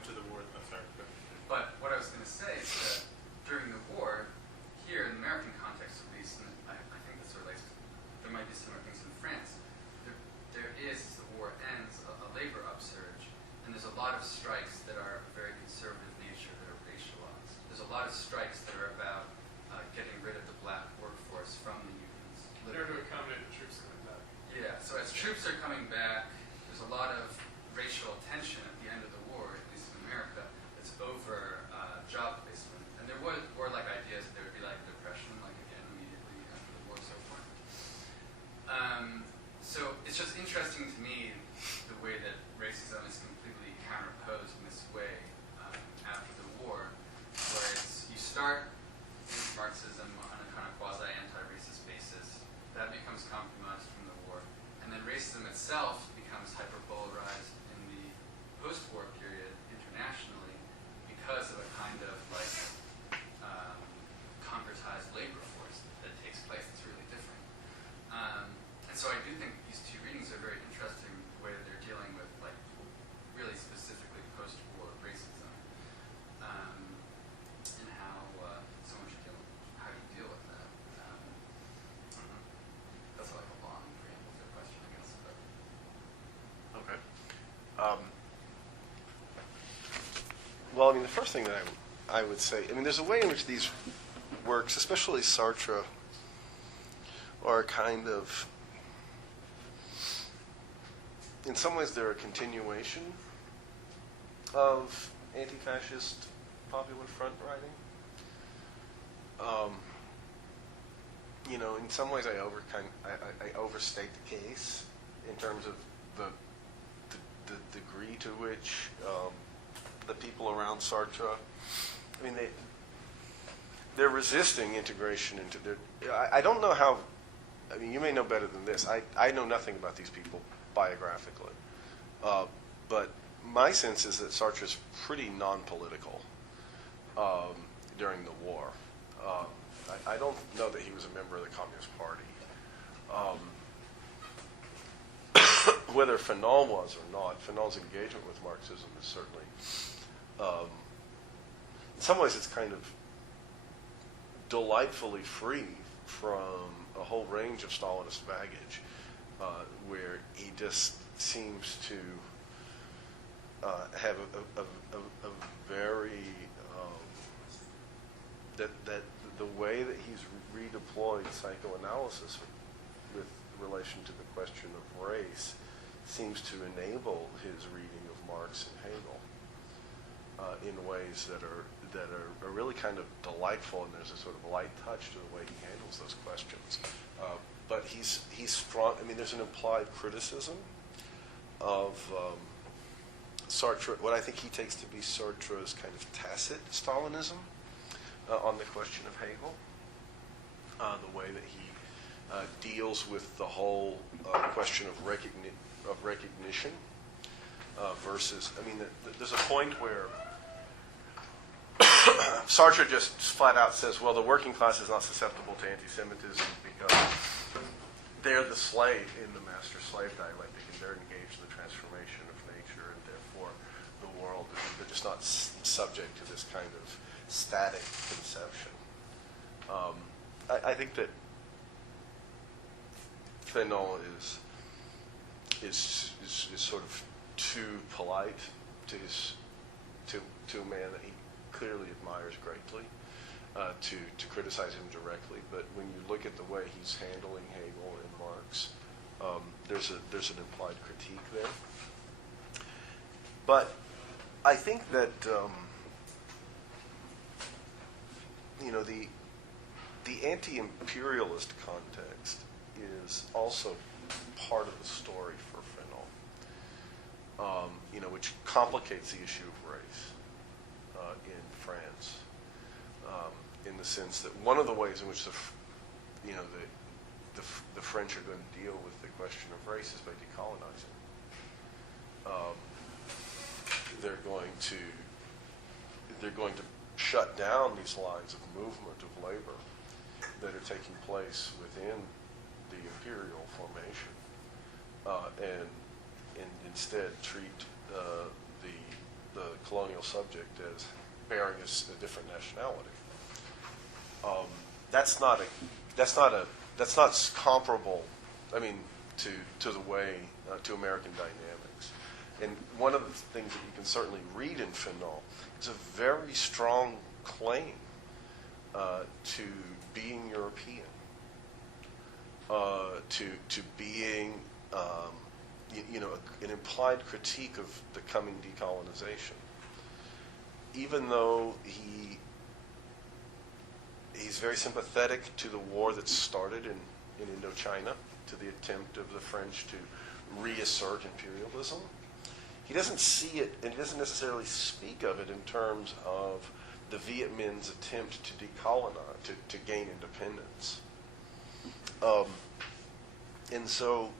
after the war. But what I was going to say is that during the war, here in the American context at least, and I think this relates, there might be similar things in France, there is, as the war ends, a labor upsurge, and there's a lot of strikes that are of a very conservative nature that are racialized. There's a lot of strikes that are about getting rid of the black workforce from the unions. In order to accommodate the troops coming back. Yeah, so as troops are coming back, there's a lot of racial tension at the end of the war, at least in America, that's over job placement. And there were like ideas that there would be like a depression, like again, immediately after the war, so forth. So it's just interesting to me the way that racism is completely counterposed in this way after the war, where you start Marxism on a kind of quasi-anti-racist basis, that becomes compromised from the war, and then racism itself becomes hyperpolarized in the post-war period internationally because of a kind of like concretized labor force that takes place that's really different. And so I do think these two readings are very interesting, the way that they're dealing with like really specifically post-war racism, and how someone should deal with that. That's like a long preamble to the question, I guess. But. Okay. Well, I mean, the first thing that I would say, I mean, there's a way in which these works, especially Sartre, are kind of, in some ways, they're a continuation of anti-fascist popular front writing. You know, in some ways, I overstate the case in terms of the degree to which the people around Sartre, I mean, they're resisting integration into their. I don't know how. I mean, you may know better than this. I know nothing about these people biographically, but my sense is that Sartre's pretty non-political during the war. I don't know that he was a member of the Communist Party. Whether Fanon was or not, Fanon's engagement with Marxism is certainly, in some ways, it's kind of delightfully free from a whole range of Stalinist baggage, where he just seems to have a very that the way that he's redeployed psychoanalysis with relation to the question of race seems to enable his reading of Marx and Hegel in ways that are really kind of delightful, and there's a sort of light touch to the way he handles those questions. But he's strong. I mean, there's an implied criticism of Sartre, what I think he takes to be Sartre's kind of tacit Stalinism on the question of Hegel, the way that he deals with the whole question of recognition versus, I mean, there's a point where Sartre just flat out says, well, the working class is not susceptible to anti-Semitism because they're the slave in the master-slave dialectic, and they're engaged in the transformation of nature, and therefore the world, they're just not subject to this kind of static conception. I think that Fanon is sort of too polite to a man that he clearly admires greatly to criticize him directly. But when you look at the way he's handling Hegel and Marx, there's an implied critique there. But I think that the anti-imperialist context is also part of the story for Fanon, which complicates the issue of race in France, in the sense that one of the ways in which the French are going to deal with the question of race is by decolonizing. They're going to shut down these lines of movement of labor that are taking place within the imperial formation, and instead treat the the colonial subject as bearing a different nationality. That's not comparable. I mean, to the way to American dynamics. And one of the things that you can certainly read in Fanon is a very strong claim to being European, to being an implied critique of the coming decolonization. Even though he's very sympathetic to the war that started in Indochina, to the attempt of the French to reassert imperialism, he doesn't see it, and he doesn't necessarily speak of it in terms of the Viet Minh's attempt to decolonize, to gain independence. And so,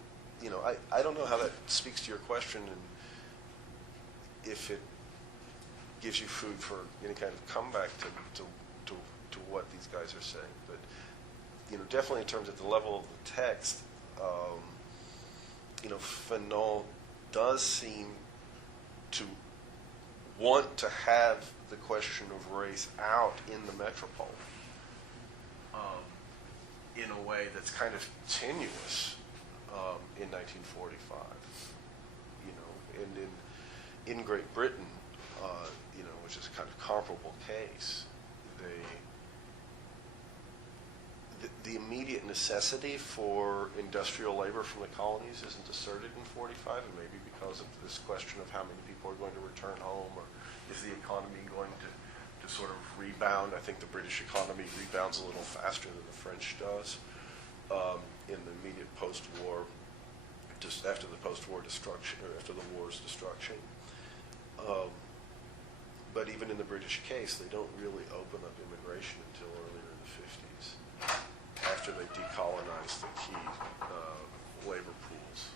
I don't know how that speaks to your question, and if it gives you food for any kind of comeback to what these guys are saying. But, definitely in terms of the level of the text, Fanon does seem to want to have the question of race out in the metropole in a way that's kind of tenuous in 1945. And in Great Britain, which is a kind of comparable case, the immediate necessity for industrial labor from the colonies isn't asserted in 45, and maybe because of this question of how many people are going to return home, or is the economy going to sort of rebound. I think the British economy rebounds a little faster than the French does in the immediate post-war, just after the post-war destruction, or after the war's destruction. But even in the British case, they don't really open up immigration until earlier in the 50s, after they decolonize the key labor pools.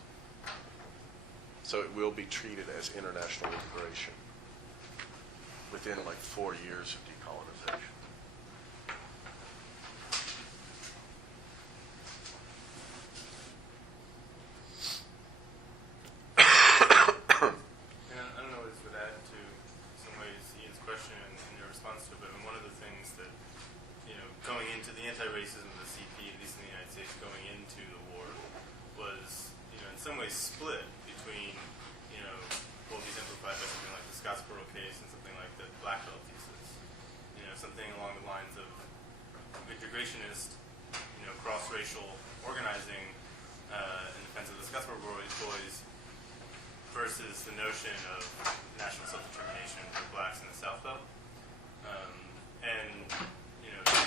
So it will be treated as international immigration within like 4 years of decolonization. I don't know what this would add to some ways Ian's question and your response to it, but one of the things that, going into the anti-racism of the CP, at least in the United States, going into the war, was, in some ways split between, both exemplified by something like the Scottsboro case and something like the Black Belt thesis. Something along the lines of integrationist, cross-racial organizing in defense of the Scottsboro boys versus the notion of national self-determination for blacks in the South Belt.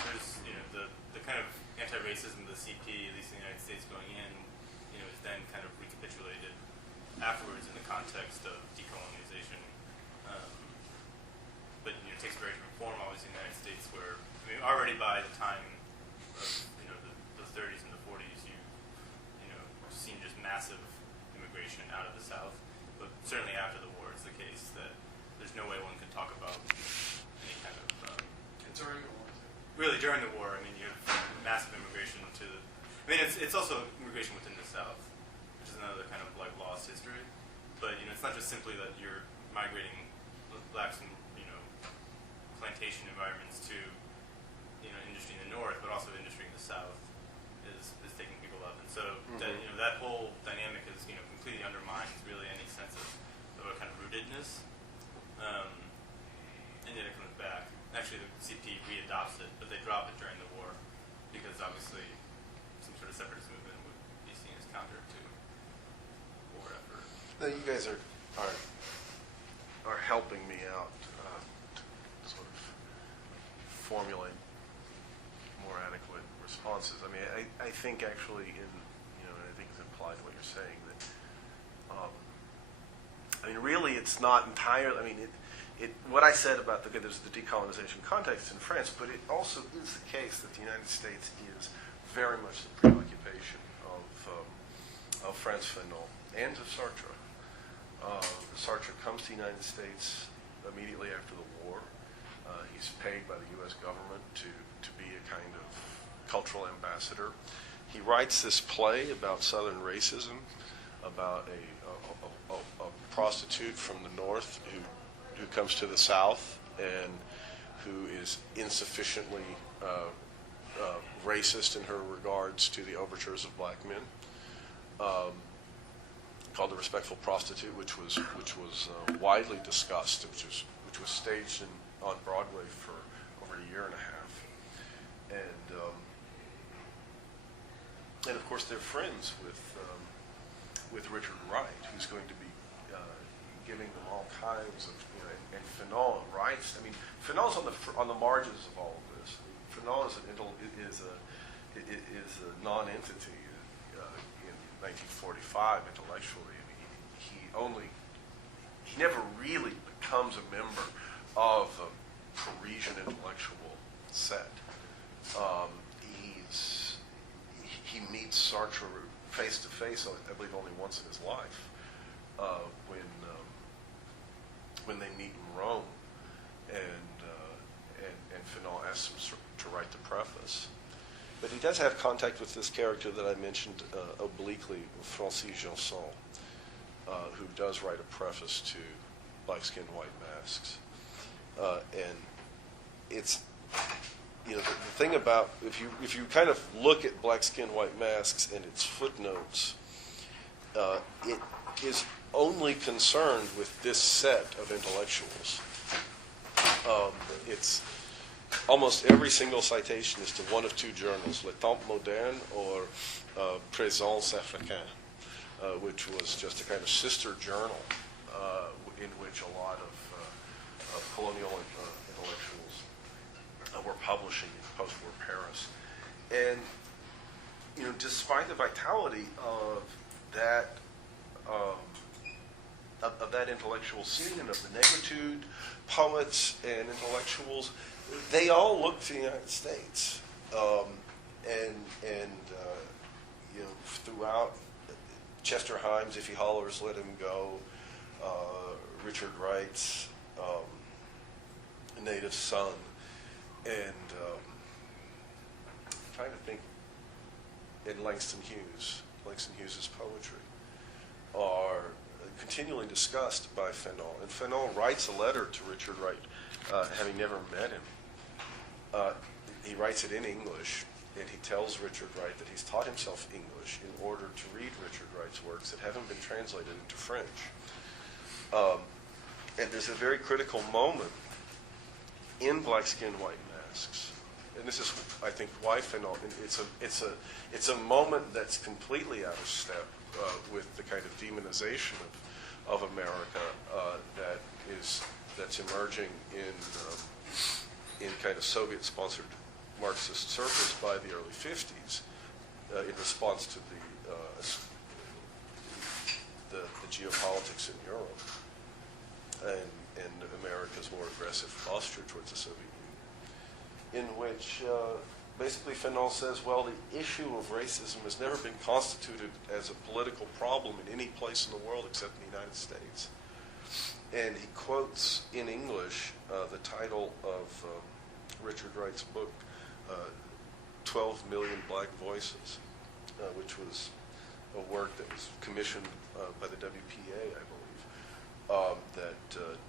There's, the kind of anti-racism of the CP, at least in the United States going in, is then kind of recapitulated afterwards in the context of decolonization. But it takes very different form always in the United States, where already by the time of the 30s and the 40s, you've seen just massive immigration out of the South. But certainly after the war, it's the case that there's no way one could talk about any kind of During the war. really during the war. You have massive immigration to. It's also immigration within the South, which is another kind of like lost history. But it's not just simply that you're migrating blacks from plantation environments to industry in the North, but also industry in the South is taking people up, and so that whole dynamic is completely undermines really any sense of a kind of rootedness, and yet it comes back. Actually, the CP readopts it, but they drop it during the war because obviously some sort of separatist movement would be seen as counter to war effort. No, you guys are helping me out to sort of formulate more adequate responses. I think actually and I think it's implied in what you're saying that really it's not entirely. What I said about there's the decolonization context in France, but it also is the case that the United States is very much the preoccupation of Frantz, Fanon, and of Sartre. Sartre comes to the United States immediately after the war. He's paid by the U.S. government to be a kind of cultural ambassador. He writes this play about Southern racism, about a prostitute from the North who comes to the South and who is insufficiently racist in her regards to the overtures of black men, called The Respectful Prostitute, which was widely discussed, which was staged on Broadway for over a year and a half, and of course they're friends with Richard Wright, who's going to be giving them all kinds of, and Fanon writes. I mean, Fanon's on the margins of all of this. Fanon is a non-entity in 1945 intellectually. I mean, he never really becomes a member of a Parisian intellectual set. He meets Sartre face to face, I believe, only once in his life, when they meet in Rome, and Fanon asks him to write the preface. But he does have contact with this character that I mentioned obliquely, Francis Janson, who does write a preface to Black Skin, White Masks. And it's, the thing about, if you kind of look at Black Skin, White Masks and its footnotes, it is only concerned with this set of intellectuals. It's almost every single citation is to one of two journals, Le Temps Moderne or Présence Africaine, which was just a kind of sister journal in which a lot of colonial intellectuals were publishing in post-war Paris. And, despite the vitality of that intellectual scene and of the negritude, poets and intellectuals, they all look to the United States, throughout Chester Himes, If He Hollers, Let Him Go, Richard Wright's Native Son, and I'm trying to think, in Langston Hughes's poetry, are continually discussed by Fanon. And Fanon writes a letter to Richard Wright, having never met him. He writes it in English, and he tells Richard Wright that he's taught himself English in order to read Richard Wright's works that haven't been translated into French. And there's a very critical moment in Black Skin, White Masks, and this is, I think, why Fanon. It's a moment that's completely out of step with the kind of demonization of America that's emerging in kind of Soviet-sponsored Marxist circles by the early 50s in response to the geopolitics in Europe and America's more aggressive posture towards the Soviet Union, in which basically Fanon says, well, the issue of racism has never been constituted as a political problem in any place in the world except in the United States. And he quotes in English the title of Richard Wright's book, 12 Million Black Voices, which was a work that was commissioned by the WPA, I believe, that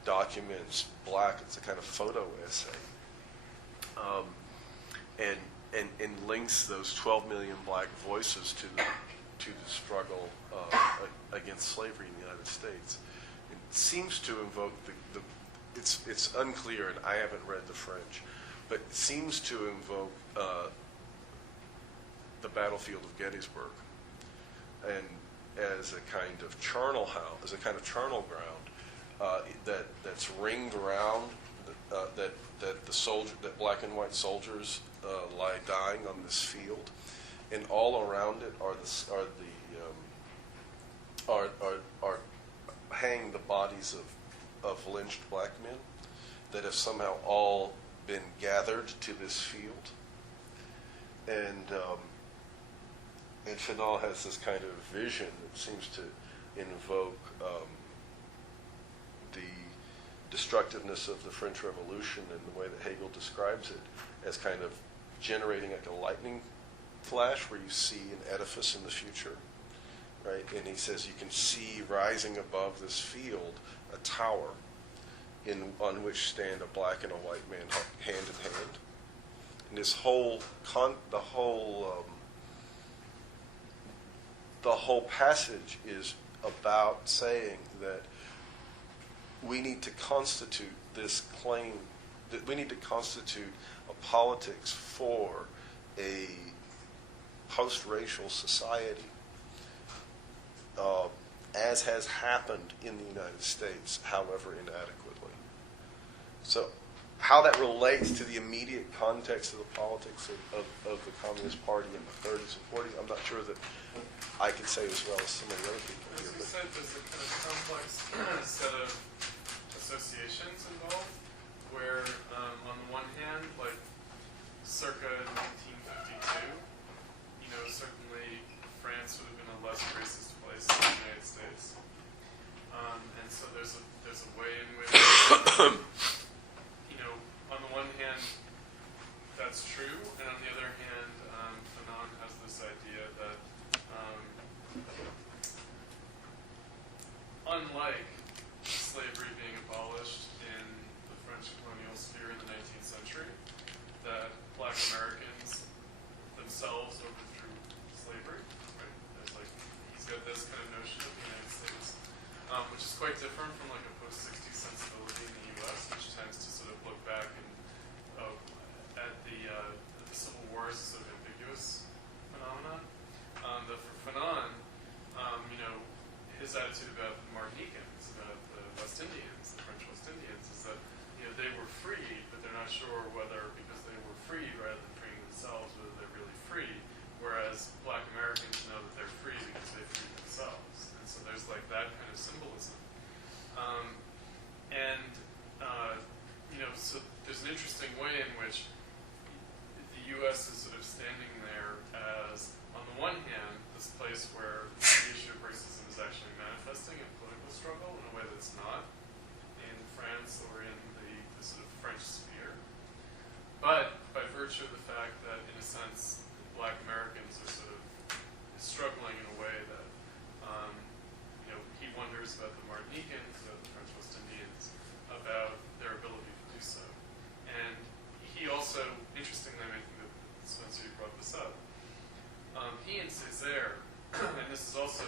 documents black, it's a kind of photo essay, and links those 12 million black voices to the struggle against slavery in the United States. It seems to invoke it's unclear, and I haven't read the French, but it seems to invoke the Battlefield of Gettysburg, and as a kind of charnel house, as a kind of charnel ground that's ringed around that black and white soldiers lie dying on this field, and all around it are hang the bodies of lynched black men that have somehow all been gathered to this field, and Fanon has this kind of vision that seems to invoke the destructiveness of the French Revolution and the way that Hegel describes it as kind of generating like a lightning flash where you see an edifice in the future, right? And he says you can see rising above this field a tower, on which stand a black and a white man hand in hand. And this the whole passage is about saying that we need to constitute this claim, that we need to constitute a politics for a post-racial society, as has happened in the United States, however inadequately. So how that relates to the immediate context of the politics of the Communist Party in the 30s and 40s, I'm not sure that I can say as well as some of the other people As here. you said, there's a kind of complex set of associations involved, where on the one hand, like circa 1952, certainly France would have been a less racist place than the United States, and so there's a way in which on the one hand that's true, and on the other hand, Fanon has this idea that unlike slavery being abolished in the French colonial sphere in the 19th century, that black Americans themselves overthrew slavery. Right? He's got this kind of notion of the United States, which is quite different from like a post-60s sensibility in the U.S., which tends to sort of look back and at the Civil War as a sort of ambiguous phenomenon. But for Fanon, his attitude about the Martinicans, about the West Indians, the French West Indians, is that they were freed, but they're not sure whether because they were freed rather than freeing themselves, whether they're really free. Whereas Black Americans know that they're free because they freed themselves, and so there's like that kind of symbolism. So there's an interesting way in which the U.S. is sort of standing there as, on the one hand, this place where the issue of racism is actually manifesting in political struggle in a way that's not in France or in the sort of French sphere. But by virtue of the fact that, in a sense, Black Americans are sort of struggling in a way that, he wonders about the Martinicans, about the French West Indians, about their ability to do so. And he also, interestingly, I think that Spencer, you brought this up, he and Césaire, and this is also,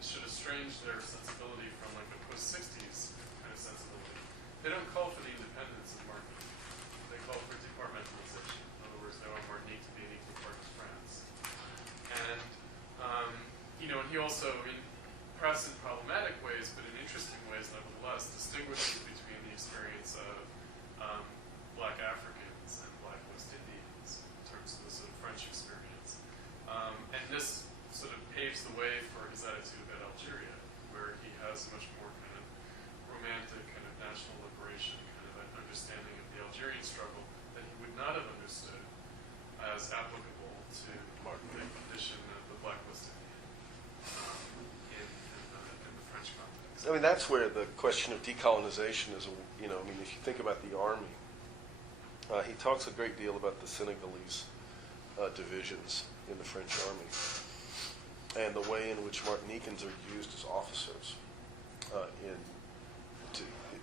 should estrange their sensibility from like a post-60s kind of sensibility. They don't call for the independence of Martinique. They call for departmentalization. In other words, they want Martinique to be an equal part of France. And, and he also, perhaps in problematic ways, but in interesting ways nevertheless, distinguishes between the experience of Black Africans and Black West Indians in terms of the sort of French experience. And this sort of paves the way for his attitude about Algeria, where he has much more kind of romantic kind of national liberation, kind of an understanding of the Algerian struggle that he would not have understood as applicable to the condition of the Black West Indian in the French context. I mean, that's where the question of decolonization is, if you think about the army, he talks a great deal about the Senegalese divisions in the French army and the way in which Martinicans are used as officers.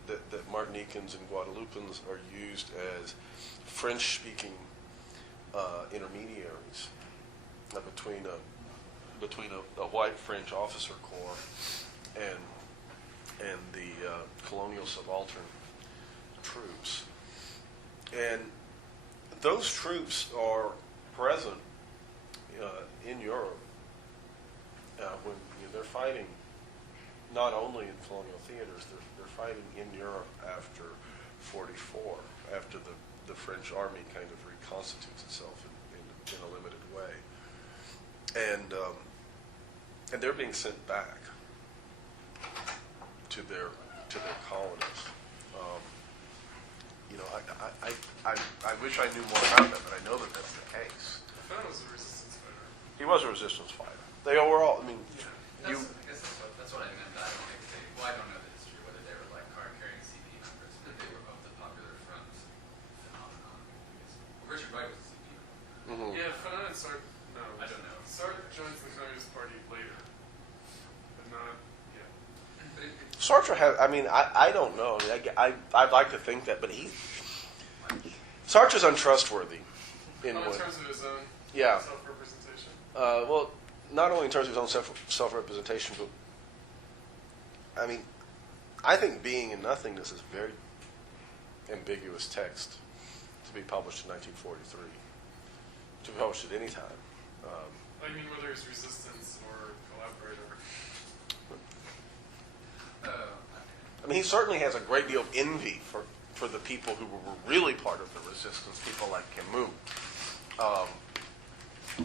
That Martinicans and Guadeloupans are used as French-speaking intermediaries between a white French officer corps and the colonial subaltern troops. And those troops are present in Europe when they're fighting not only in colonial theaters, they're fighting in Europe after 44, after the French army kind of reconstitutes itself in a limited way. And they're being sent back to their colonies. I wish I knew more about that, but I know that that's the case. Fanon was a resistance fighter. He was a resistance fighter. They all were all. I guess that's what I meant. I don't think I don't know the history, whether they were like card-carrying CP members, but they were of the Popular Front phenomenon. Richard Wright was a CP member. Yeah, Fanon and Sartre, no. I don't know. Sartre joins the Communist Party later, but not yet. Sartre has, I don't know. I'd like to think that, but Sartre's untrustworthy in In what, terms of his own yeah. self-representation. Well, not only in terms of his own self-representation, but I think being and nothingness is a very ambiguous text to be published in 1943, to be published at any time. I mean, whether it's resistance or collaborator. He certainly has a great deal of envy for the people who were really part of the resistance, people like Camus,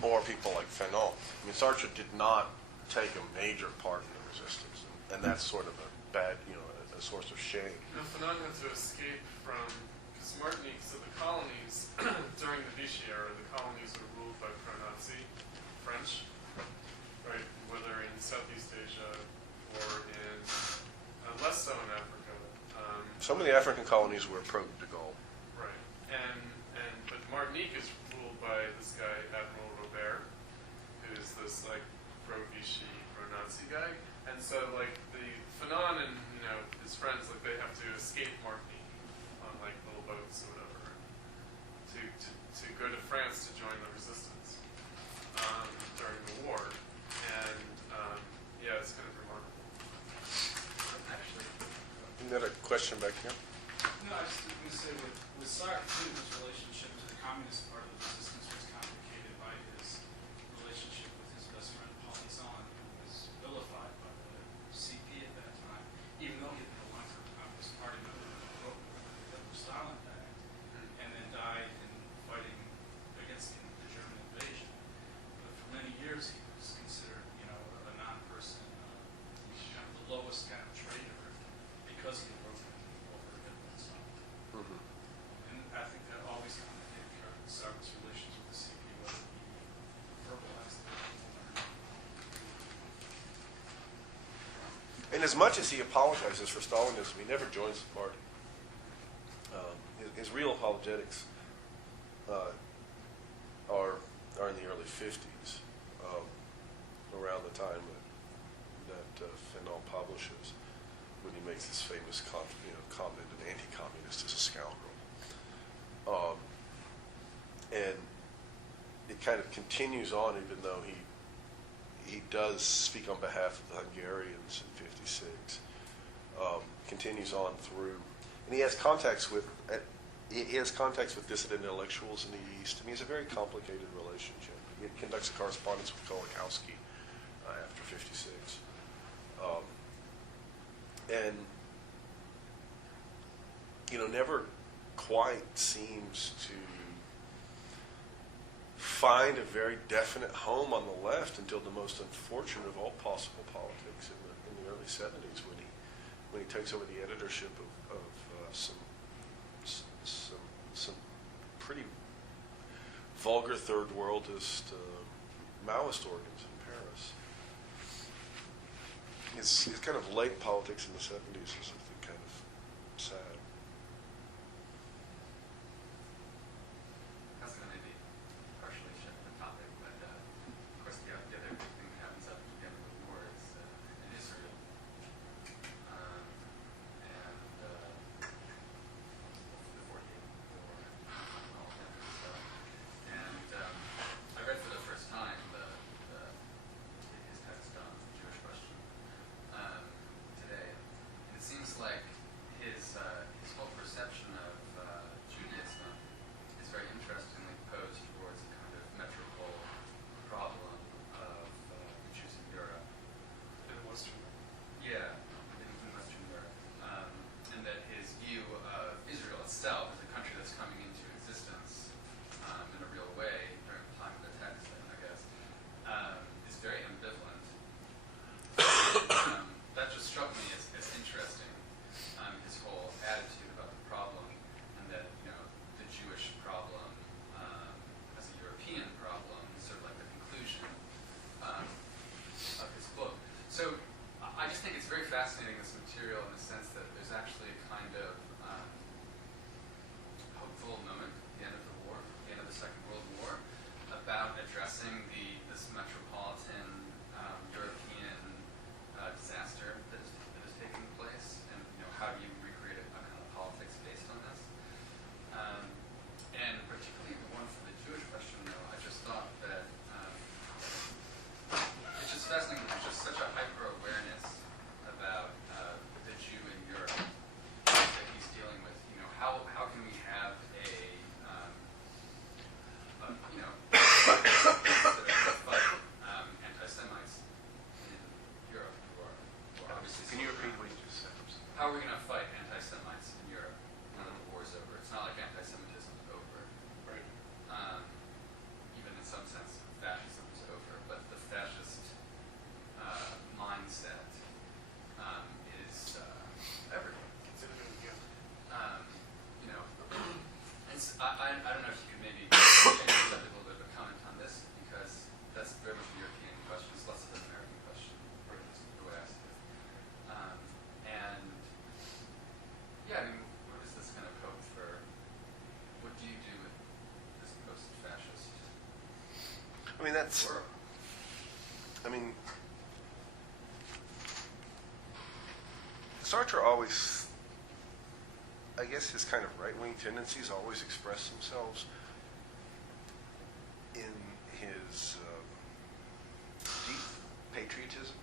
or people like Fanon. Sartre did not take a major part in the resistance, and that's sort of a bad, a source of shame. Fanon had to escape from, because Martinique, so the colonies, during the Vichy era, the colonies were ruled by pro-Nazi French, right? Whether in Southeast Asia or in, less so in Africa. Some of the African colonies were pro-de Gaulle. Right. But Martinique is ruled by this guy, Admiral Robert, who is this, pro-Vichy, pro-Nazi guy. And so, the Fanon and, his friends, they have to escape Martinique on, little boats or whatever to go to France to join the resistance during the war. And, it's kind of remarkable. Actually, Isn't that a question back here? No, I was just going to say with Sartre, too, his relationship to the communist part of the resistance was complicated by his relationship with his best friend Paul, who was vilified by the CP at that time, even though he had been a long-term Communist Party member and wrote the Stalin Pact, and then died in fighting against the German invasion. But for many years, he was considered, a non-person, kind of the lowest kind of traitor, because he wrote over Hitler and so on. And I think that always complicated Sartre's relations with the CP, whether he verbalized it or not. And as much as he apologizes for Stalinism, he never joins the party. His real apologetics are in the early 50s, around the time that Fanon publishes, when he makes his famous comment, an anti-communist is a scoundrel. And it kind of continues on, even though he does speak on behalf of the Hungarians in 56. Continues on through, and he has contacts with dissident intellectuals in the East. It's a very complicated relationship. He conducts a correspondence with Kolakowski after 56. And never quite seems to find a very definite home on the left until the most unfortunate of all possible politics in the early 70s, when he takes over the editorship of some pretty vulgar third worldist Maoist organs in Paris. His kind of late politics in the 70s is, I think, kind of sad. that's going to maybe partially shift the topic, but of course the other big thing that happens after the end of the war is in Israel. And the 48 war and all of that stuff. And I read for the first time his text on the Jewish question today, and it seems I don't know if you could maybe change the subject a little bit, but comment on this, because that's very much a European question. It's less of an American question, or at least the way I see it. And yeah, I mean, what is this kind of hope for? What do you do with this post-fascist I mean, that's. world? I mean, Sartre always, I guess his kind of right-wing tendencies always express themselves in his deep patriotism.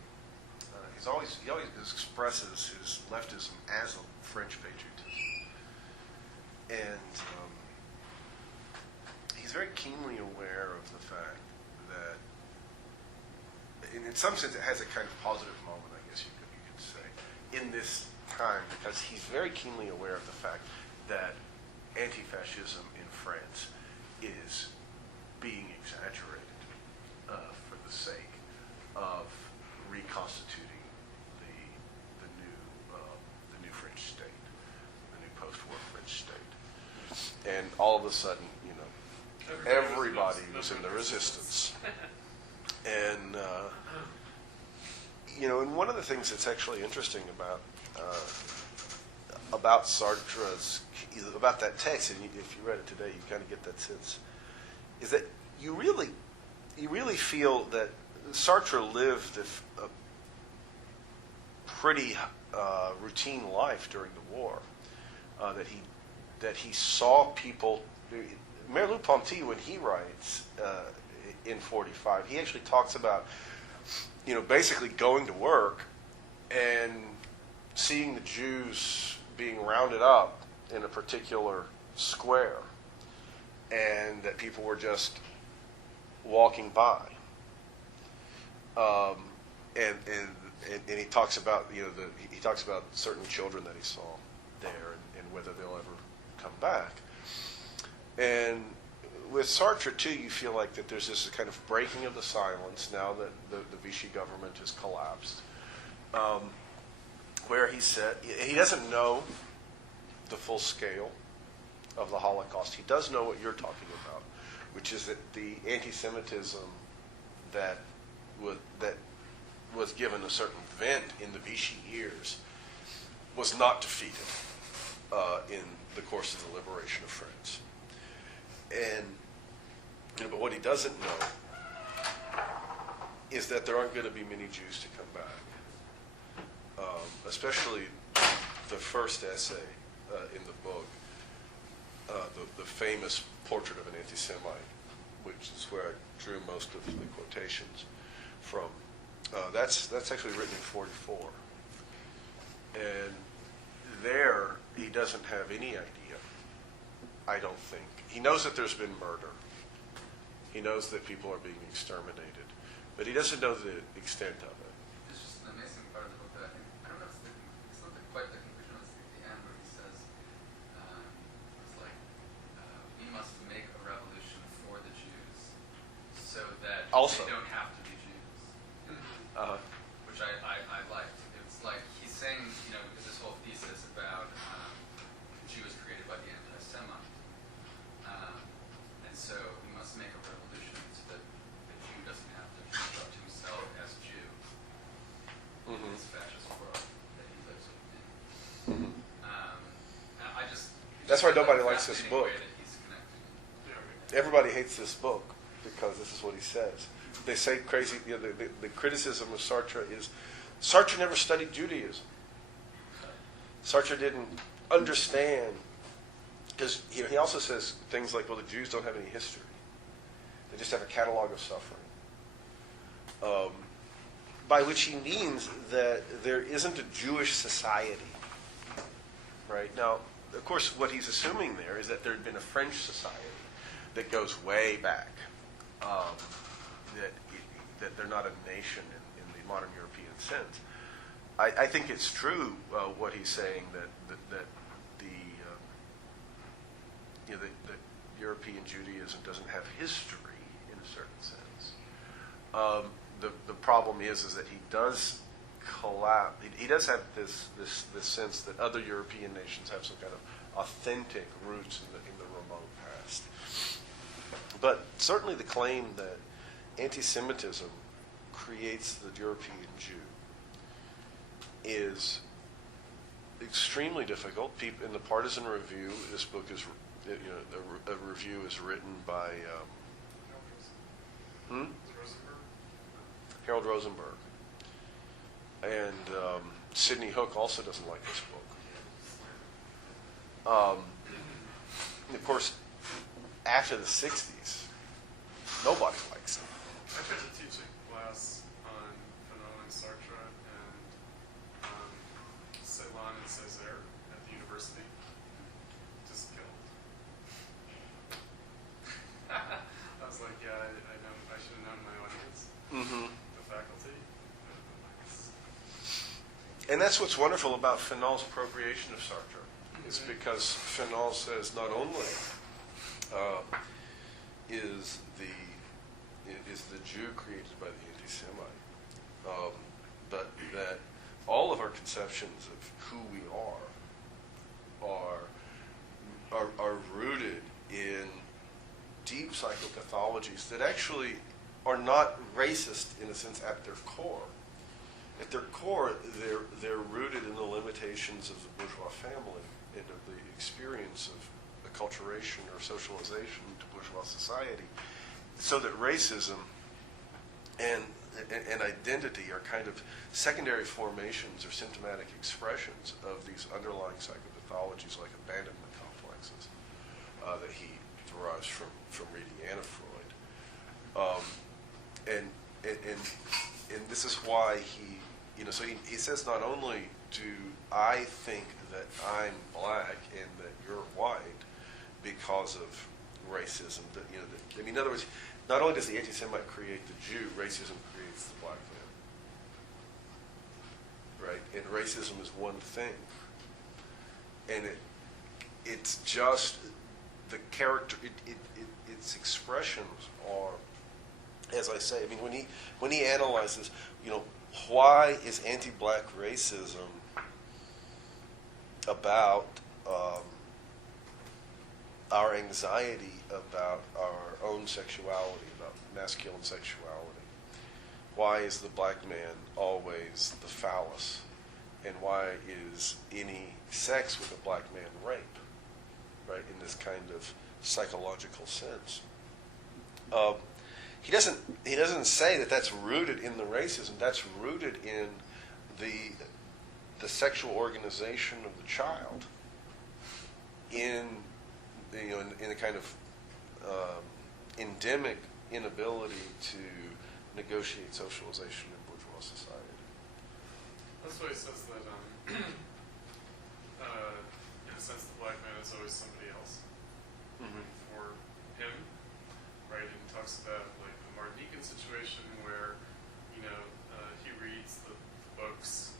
He always expresses his leftism as a French patriotism. And he's very keenly aware of the fact that in some sense, it has a kind of positive moment, I guess you could say, in this time, because he's very keenly aware of the fact that anti-fascism in France is being exaggerated for the sake of reconstituting the new French state, the new post-war French state, and all of a sudden, everybody was in the resistance. And and one of the things that's actually interesting about Sartre's, about that text, and if you read it today, you kind of get that sense, is that you really feel that Sartre lived a pretty routine life during the war. That he saw people. Merleau-Ponty, when he writes in 45, he actually talks about, basically going to work and seeing the Jews being rounded up in a particular square, and that people were just walking by. And he talks about he talks about certain children that he saw there and whether they'll ever come back. And with Sartre, too, you feel like that there's this kind of breaking of the silence now that the Vichy government has collapsed, where he said he doesn't know the full scale of the Holocaust. He does know what you're talking about, which is that the anti-Semitism that was given a certain vent in the Vichy years was not defeated in the course of the liberation of France. And but what he doesn't know is that there aren't going to be many Jews to come back. Especially the first essay in the book, the famous Portrait of an Anti-Semite, which is where I drew most of the quotations from. That's actually written in 44. And there he doesn't have any idea, I don't think. He knows that there's been murder. He knows that people are being exterminated. But he doesn't know the extent of it. It's just an amazing part of the book that I don't know if it's not quite the conclusion, it's the end where he says, it's like, we must make a revolution for the Jews so that Also. they don't have to be Jews. Which I liked. It's like he's saying, because this whole thesis about the Jew is created by the anti-Semite. And so we must make a revolution so that the Jew doesn't have to construct himself as Jew in this fascist world that he lives in. That's why nobody likes this fascinating book. way that he's connecting. Everybody hates this book because this is what he says. They say crazy. The criticism of Sartre is Sartre never studied Judaism. Sartre didn't understand, because he also says things like, well, the Jews don't have any history. They just have a catalog of suffering. By which he means that there isn't a Jewish society. Right? Now, of course, what he's assuming there is that there had been a French society that goes way back. That they're not a nation in the modern European sense. I think it's true what he's saying that the European Judaism doesn't have history in a certain sense. The problem is that he does collapse. He does have this sense that other European nations have some kind of authentic roots in the remote past. But certainly the claim that anti-Semitism creates the European Jew is extremely difficult. In the Partisan Review, this book is, a review is written by Harold Rosenberg. And Sidney Hook also doesn't like this book. And of course, after the 60s, nobody likes it. I tried to teach a class on Fanon and Sartre and Celan and Césaire at the university. Just killed. I was like, yeah, I should have known my audience, the faculty. And that's what's wonderful about Fanon's appropriation of Sartre. It's because Fanon says not only is the Jew created by the anti-Semite, but that all of our conceptions of who we are rooted in deep psychopathologies that actually are not racist in a sense at their core. At their core, they're rooted in the limitations of the bourgeois family and of the experience of acculturation or socialization to bourgeois society, so that racism and identity are kind of secondary formations or symptomatic expressions of these underlying psychopathologies like abandonment complexes that he derives from reading Anna Freud. And this is why he says not only do I think that I'm black and that you're white because of racism, in other words, not only does the anti-Semite create the Jew, racism creates the black man. Right? And racism is one thing. And it's just the character, its expressions are, as I say, when he analyzes, why is anti-black racism about our anxiety about our own sexuality, about masculine sexuality? Why is the black man always the phallus? And why is any sex with a black man rape? Right, in this kind of psychological sense. He doesn't say that that's rooted in the racism. That's rooted in the sexual organization of the child, in a kind of endemic inability to negotiate socialization in bourgeois society. That's why he says that, in a sense, the black man is always somebody else. For him, right? And he talks about like the Martinican situation where, he reads the books,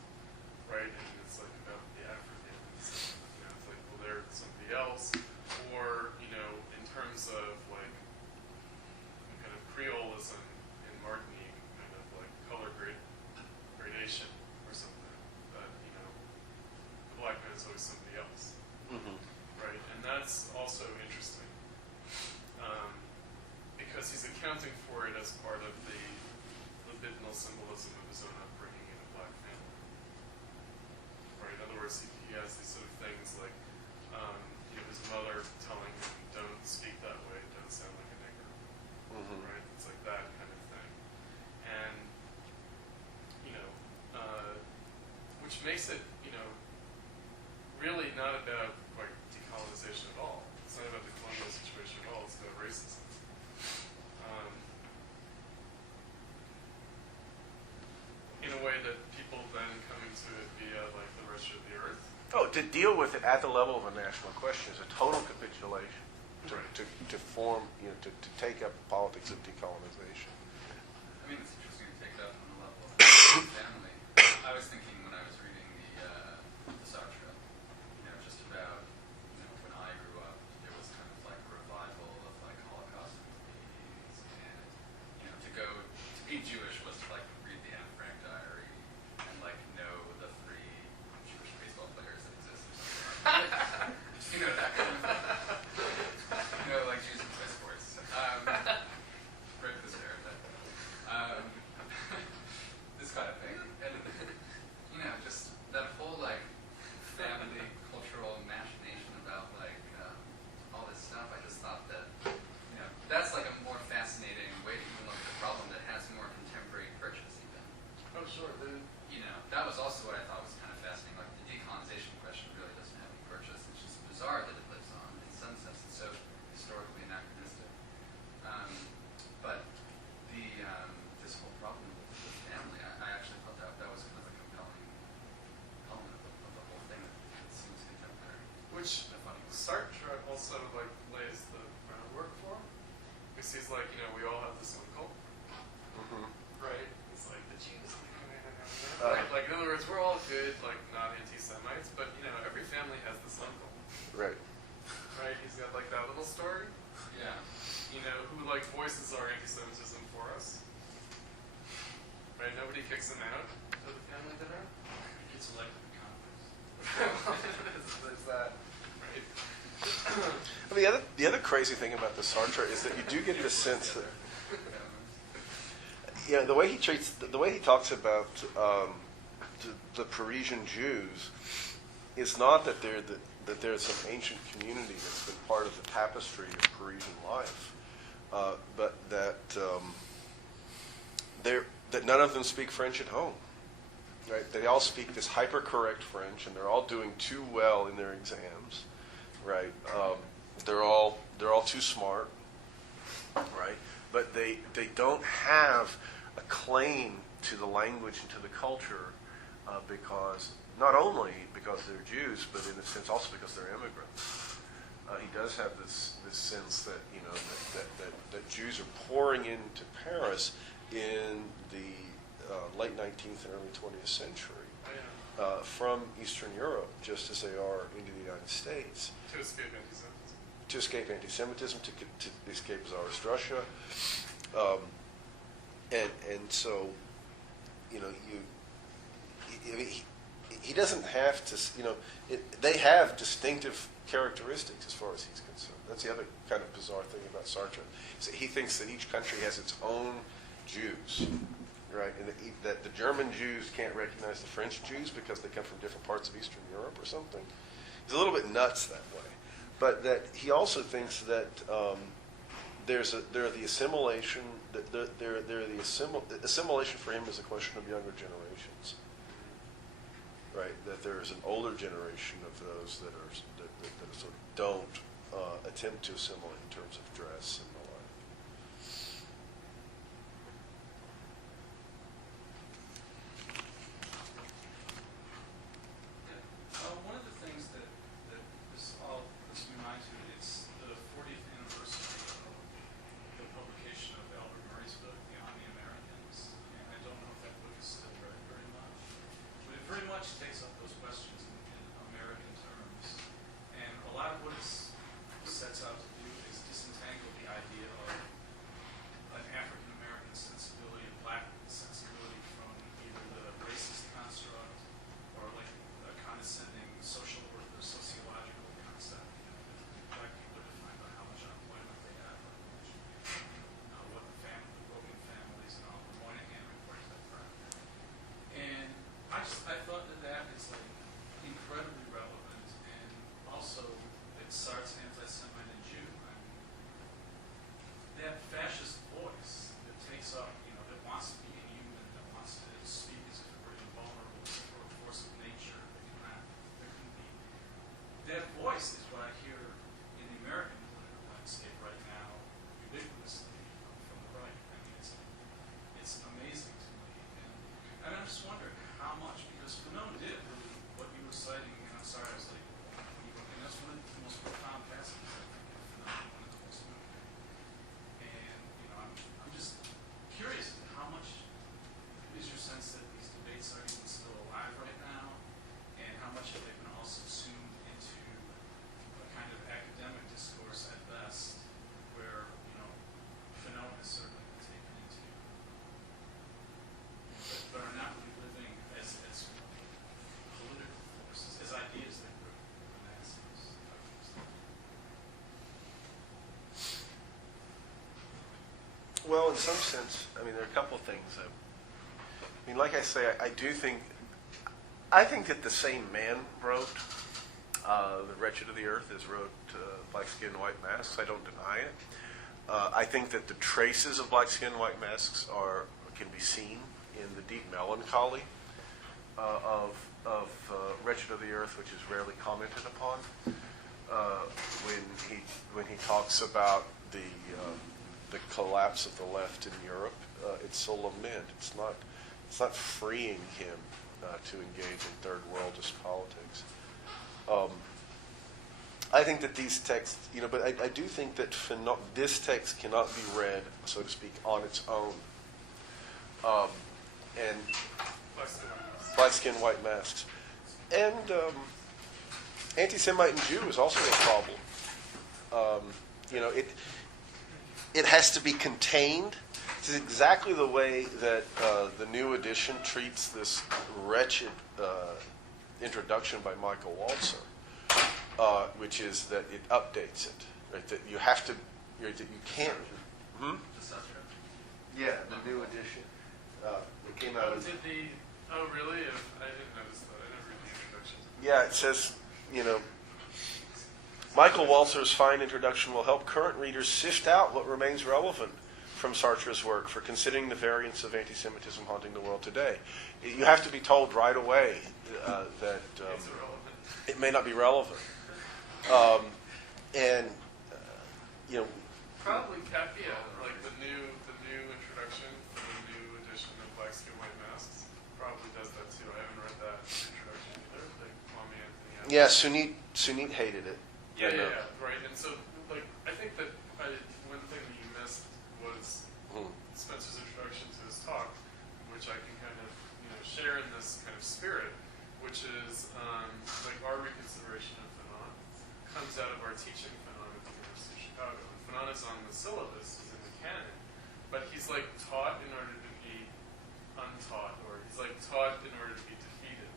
right? And it's like about the Africans. It's like, well, they're somebody else. Or, in terms of like kind of Creolism in Martinique, kind of like color gradation or something. That, the black man is always somebody else. Right? And that's also interesting. Because he's accounting for it as part of the libidinal symbolism of his own upbringing in a black family. Right? In other words, he has these sort of things like, his mother telling him, don't speak that way, don't sound like a nigger. Right? It's like that kind of thing. And, which makes it, really not about like decolonization at all. It's not about the colonial situation at all. It's about racism. In a way that people then come into it via like the Wretched of the Earth. Oh, to deal with it at the level of a national question is a total capitulation to form, to take up the politics of decolonization. I mean, it's interesting to take that on the level of family. I was thinking when I was reading the Sartre, just about, when I grew up, there was kind of like a revival of like Holocaust movies, and, to be Jewish was to like read the Anne Frank diary and like know the 3 Jewish baseball players that exist or something like that. sort of like lays the groundwork for. Because he's like, we all have this uncle, right? It's like the Jews, right? Like, in other words, we're all good, like, not anti-Semites, but, every family has this uncle. Right. Right? He's got, like, that little story. Yeah. Who, like, voices our anti-Semitism for us. Right? Nobody kicks him out of the family dinner. He gets elected to Congress. There's that. Right? I mean, the other crazy thing about the Sartre is that you do get the sense that, the way he talks about the Parisian Jews is not that there's some ancient community that's been part of the tapestry of Parisian life, but that none of them speak French at home. Right? They all speak this hyper-correct French, and they're all doing too well in their exams. Right? They're all too smart. Right? But they don't have a claim to the language and to the culture because not only because they're Jews, but in a sense also because they're immigrants. He does have this sense that that Jews are pouring into Paris in the late 19th and early 20th century from Eastern Europe, just as they are into the United States. To escape anti-Semitism. To escape anti-Semitism, to escape Tsarist Russia, and so he doesn't have to. They have distinctive characteristics as far as he's concerned. That's the other kind of bizarre thing about Sartre. He thinks that each country has its own Jews, right? And that the German Jews can't recognize the French Jews because they come from different parts of Eastern Europe or something. He's a little bit nuts that way. But that he also thinks that there are the assimilation. Assimilation for him is a question of younger generations, right? That there is an older generation of those that sort of don't attempt to assimilate in terms of dress and the like. One of the things that this all puts me in mind to, it's the 40th anniversary of the publication of Albert Murray's book, The Americans. And I don't know if that book is still read very much, but it very much takes up those questions in American terms. And a lot of what it sets out to do is disentangle the idea of an African American sensibility, a black sensibility from either the racist construct or like a condescending social or the sociological concept. Black people are defined by how much unemployment they have, what the broken families and all the Moynihan reports that are. And I thought that is like incredibly relevant, and also it Sartre's anti-Semite and Jew. That fascist voice that takes up, that wants to be inhuman, that wants to speak as if it were invulnerable, as if it were a force of nature that couldn't be. That voice is what I hear in the American political landscape right now, ubiquitously from the right. I mean, it's amazing to me. And I just wonder how much, because Fanon did really what you were citing, and I'm sorry, I was like, and that's one of the most profound passages, I think, of Fanon, one of the most moving. And, I'm just curious, how much is your sense that these debates are even still alive right now, and how much have they been all subsumed into a kind of academic discourse at best, where, Fanon has certainly been taken into, but are not really living as political forces, as ideas that grew in the Nazis. Well, in some sense, I mean, there are a couple of things. Like I say, I think that the same man wrote The Wretched of the Earth as wrote Black Skin, White Masks. I don't deny it. I think that the traces of Black Skin, White Masks can be seen in the deep melancholy of Wretched of the Earth, which is rarely commented upon. When he talks about the collapse of the left in Europe, it's a lament. It's not freeing him to engage in third worldist politics. I think that these texts, but I do think that this text cannot be read, so to speak, on its own. And black skin, white masks. And anti-Semite and Jew is also a problem. It has to be contained. This is exactly the way that the new edition treats this wretched introduction by Michael Walzer, which is that it updates it. Right? That you have to, that you can't. Yeah, the new edition. It came out. Oh, really? I didn't notice that. I never read the introduction. Yeah, it says, Michael Walzer's fine introduction will help current readers sift out what remains relevant from Sartre's work for considering the variants of anti-Semitism haunting the world today. You have to be told right away that it may not be relevant. Probably Capia, like the new introduction for the new edition of Black Skin, White Masks, probably does that too. I haven't read that introduction either. Like Kwame Anthony. Yeah, Sunit hated it. Yeah, right. And so, I think that one thing that you missed was Spencer's introduction to his talk, which I can kind of, share in this kind of spirit, which is our reconsideration of Fanon comes out of our teaching Fanon at the University of Chicago. And Fanon is on the syllabus, he's in the canon, but he's taught in order to be untaught, or he's taught in order to be defeated,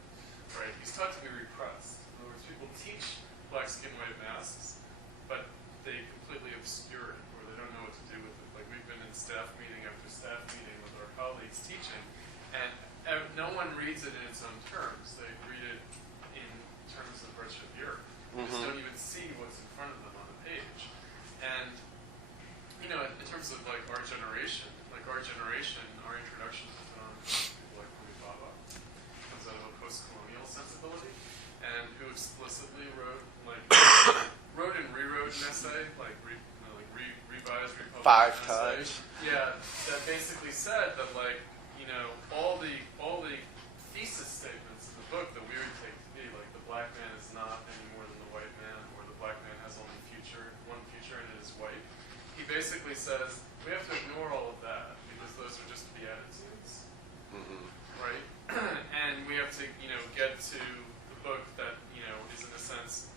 right? He's taught to be repressed. In other words, people teach black skin, white masks, but they completely obscure it, or they don't know what to do with it. We've been in staff meeting after staff meeting with our colleagues teaching, and no one reads it in its own terms. They read it in terms of Wretched Europe. They just don't even see what's in front of them on the page. And, in terms of our generation, our introduction to people like Louis Baba comes out of a post-colonial sensibility, and who explicitly wrote and rewrote an essay, revised, republished 5 times. Yeah, that basically said that all the thesis statements in the book that we would take to be the black man is not any more than the white man, or the black man has only one future and it is white. He basically says we have to ignore all of that because those are just beatitudes, right? And we have to get to the book that is in a sense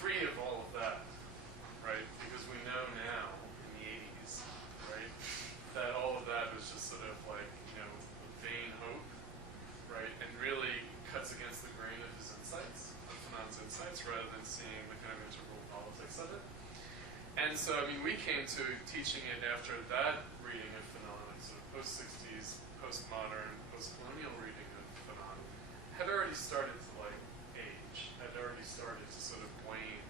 free of all of that, right? Because we know now in the 80s, right, that all of that was just sort of vain hope, right, and really cuts against the grain of his insights, of Fanon's insights, rather than seeing the kind of integral politics of it. And so, we came to teaching it after that reading of Fanon, sort of post-60s, postmodern, post-colonial reading of Fanon, had already started to age, had already started to sort of wane.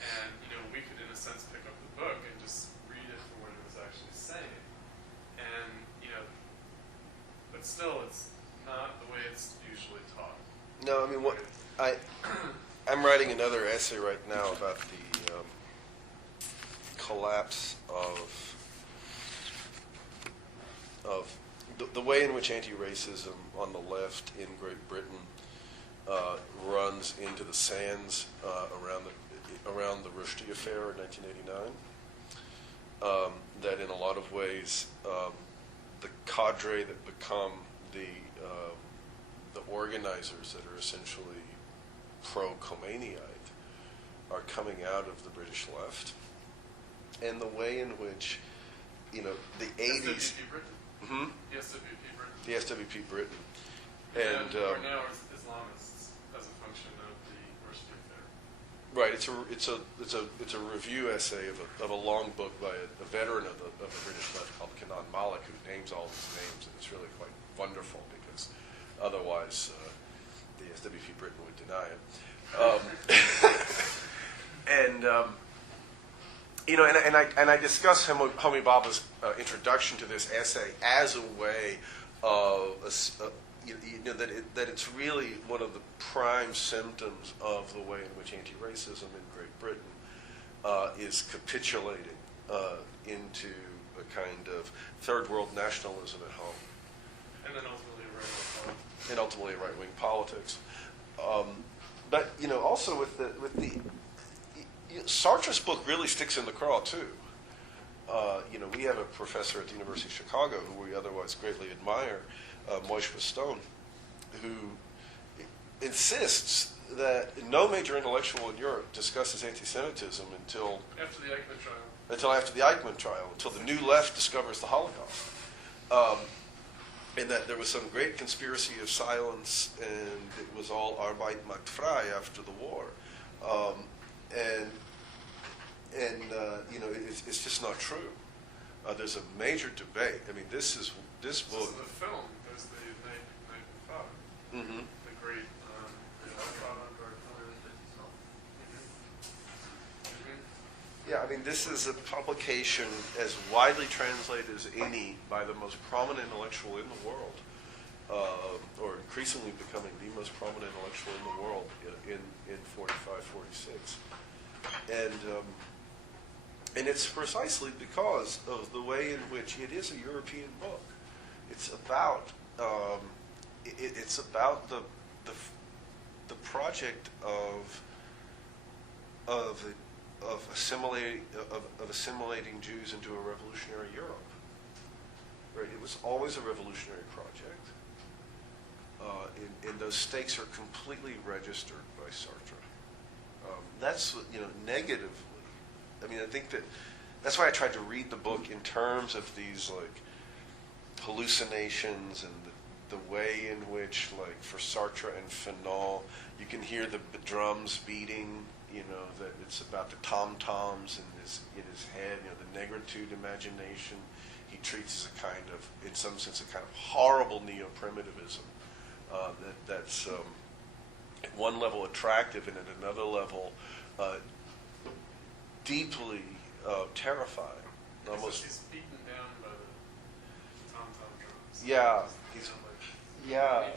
And, we could, in a sense, pick up the book and just read it for what it was actually saying. And, but still, it's not the way it's usually taught. No, I'm writing another essay right now about the collapse of the way in which anti-racism on the left in Great Britain runs into the sands around the Rushdie affair in 1989. That in a lot of ways, the cadre that become the organizers that are essentially pro-Khomeiniite are coming out of the British left, and the way in which the 80s. SWP Britain. Mm-hmm. The SWP Britain. The SWP Britain. And or now Islamists as a function of the Rushdie affair. Right. It's a review essay of a long book by a veteran of the British left called Canon Malik, who names all these names, and it's really quite wonderful because otherwise the SWP Britain would deny it. And I discuss Homi Bhabha's introduction to this essay as a way of that it's really one of the prime symptoms of the way in which anti-racism in Great Britain is capitulating into a kind of third world nationalism at home. And then ultimately right-wing politics. But also with the Sartre's book really sticks in the craw too. We have a professor at the University of Chicago who we otherwise greatly admire, Moishe Stone, who insists that no major intellectual in Europe discusses anti-Semitism until After the Eichmann trial. After the Eichmann trial, until the New Left discovers the Holocaust. And that there was some great conspiracy of silence, and it was all Arbeit macht frei after the war. It's just not true. There's a major debate. I mean, this book. This is the film. There's the Night and Fog. Mm-hmm. The great Yeah, I mean, this is a publication as widely translated as any by the most prominent intellectual in the world, or increasingly becoming the most prominent intellectual in the world in 45, 46. And it's precisely because of the way in which it is a European book. It's about the project of assimilating Jews into a revolutionary Europe. Right? It was always a revolutionary project, and those stakes are completely registered by Sartre. That's what, negatively. I mean, I think that's why I tried to read the book in terms of these hallucinations and the way in which, for Sartre and Fanon, you can hear the drums beating. That it's about the tom-toms in his head, the negritude imagination he treats as a kind of, in some sense, a kind of horrible neo-primitivism that's at one level attractive and at another level deeply terrifying. Almost. He's beaten down by the tom-tom drums. Yeah. He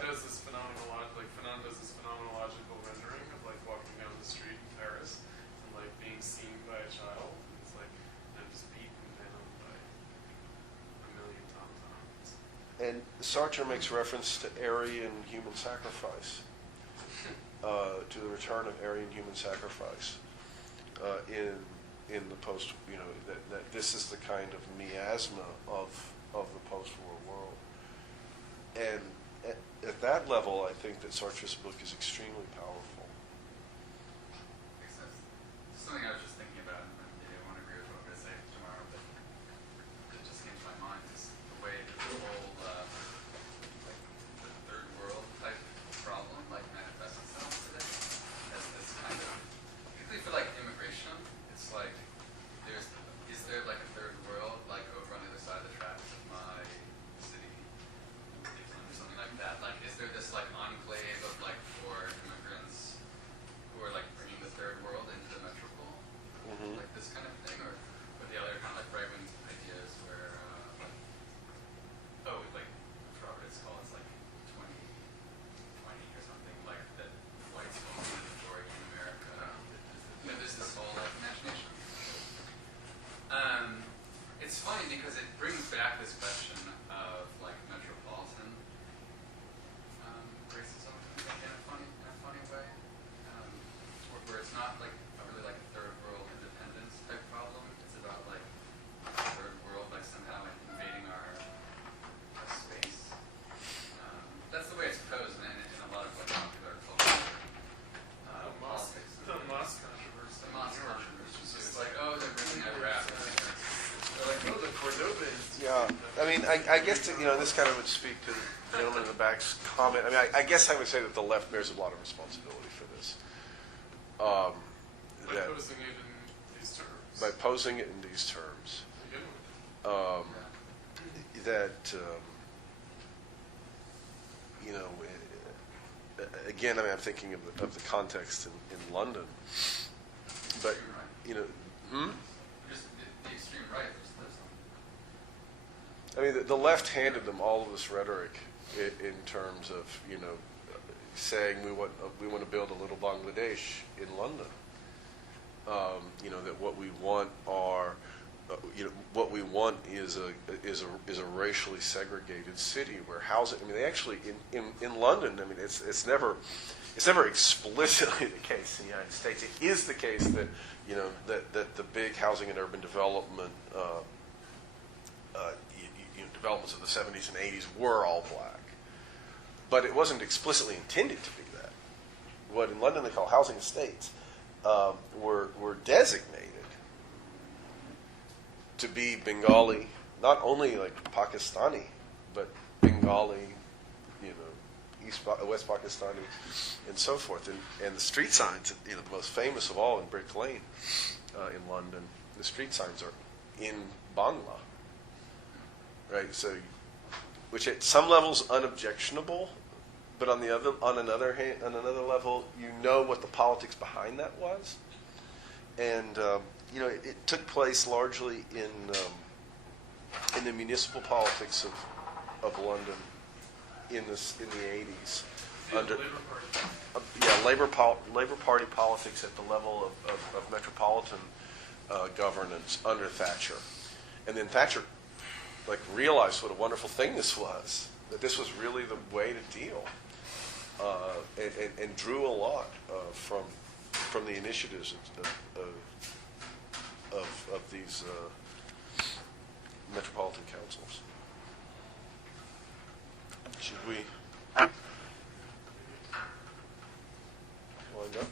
does this Fanon does this phenomenological rendering of walking down the street in Paris and being seen by a child. It's I'm just beaten down by a million tom-toms. And Sartre makes reference to Aryan human sacrifice, to the return of Aryan human sacrifice in the post. That this is the kind of miasma of the post-war world. And at that level, I think that Sartre's book is extremely powerful. Makes sense. Something I was just thinking about, and maybe I won't agree with what I'm going to say tomorrow, but it just came to my mind is the way that the whole the third world type problem manifests itself today as this kind of, particularly for immigration, it's is there a third world over on the other side of the tracks of my city, or something like that? Is there this enclave of poor immigrants who are bringing the third world into the metropole, this kind of thing, or the other kind of right-wing ideas where Robert's call it's 2020 or something that whites won't be mandatory in America. There's this whole imagination. It's funny because it brings back this question of metropolitan racism in a funny way, where it's not a really a third world independence type problem. It's about third world somehow invading our space. That's the way it's posed in a lot of popular culture. Politics. The Moss controversy. The Moss controversy. It's just they're bringing their rap. They're the Cordovans. Yeah, I mean, I guess this kind of would speak to the gentleman in the back's comment. I mean, I guess I would say that the left bears a lot of responsibility for this. By posing it in these terms. By posing it in these terms. Again, I mean, I'm thinking of the context in London, but Just the extreme right. I mean, the left handed them all of this rhetoric in terms of saying we want to build a little Bangladesh in London. That what we want are what we want is a racially segregated city where housing. I mean, they actually in London. I mean, it's never it's never explicitly the case in the United States. It is the case that, that the big housing and urban development developments of the 70s and 80s were all black. But it wasn't explicitly intended to be that. What in London they call housing estates were designated to be Bengali, not only like Pakistani, but Bengali, West Pakistani, and so forth. And the street signs, the most famous of all in Brick Lane in London, the street signs are in Bangla. Right, so, which at some levels unobjectionable, but on another level, what the politics behind that was, and it took place largely in the municipal politics of London in the 80s under Labor Party politics at the level of metropolitan governance under Thatcher, and then Thatcher realized what a wonderful thing this was, that this was really the way to deal, and drew a lot from the initiatives of these metropolitan councils. Should we wind up?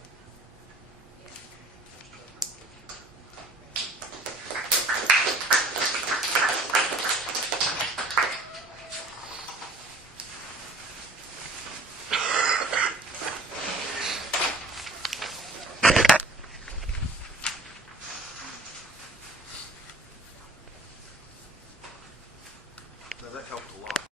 That helped a lot.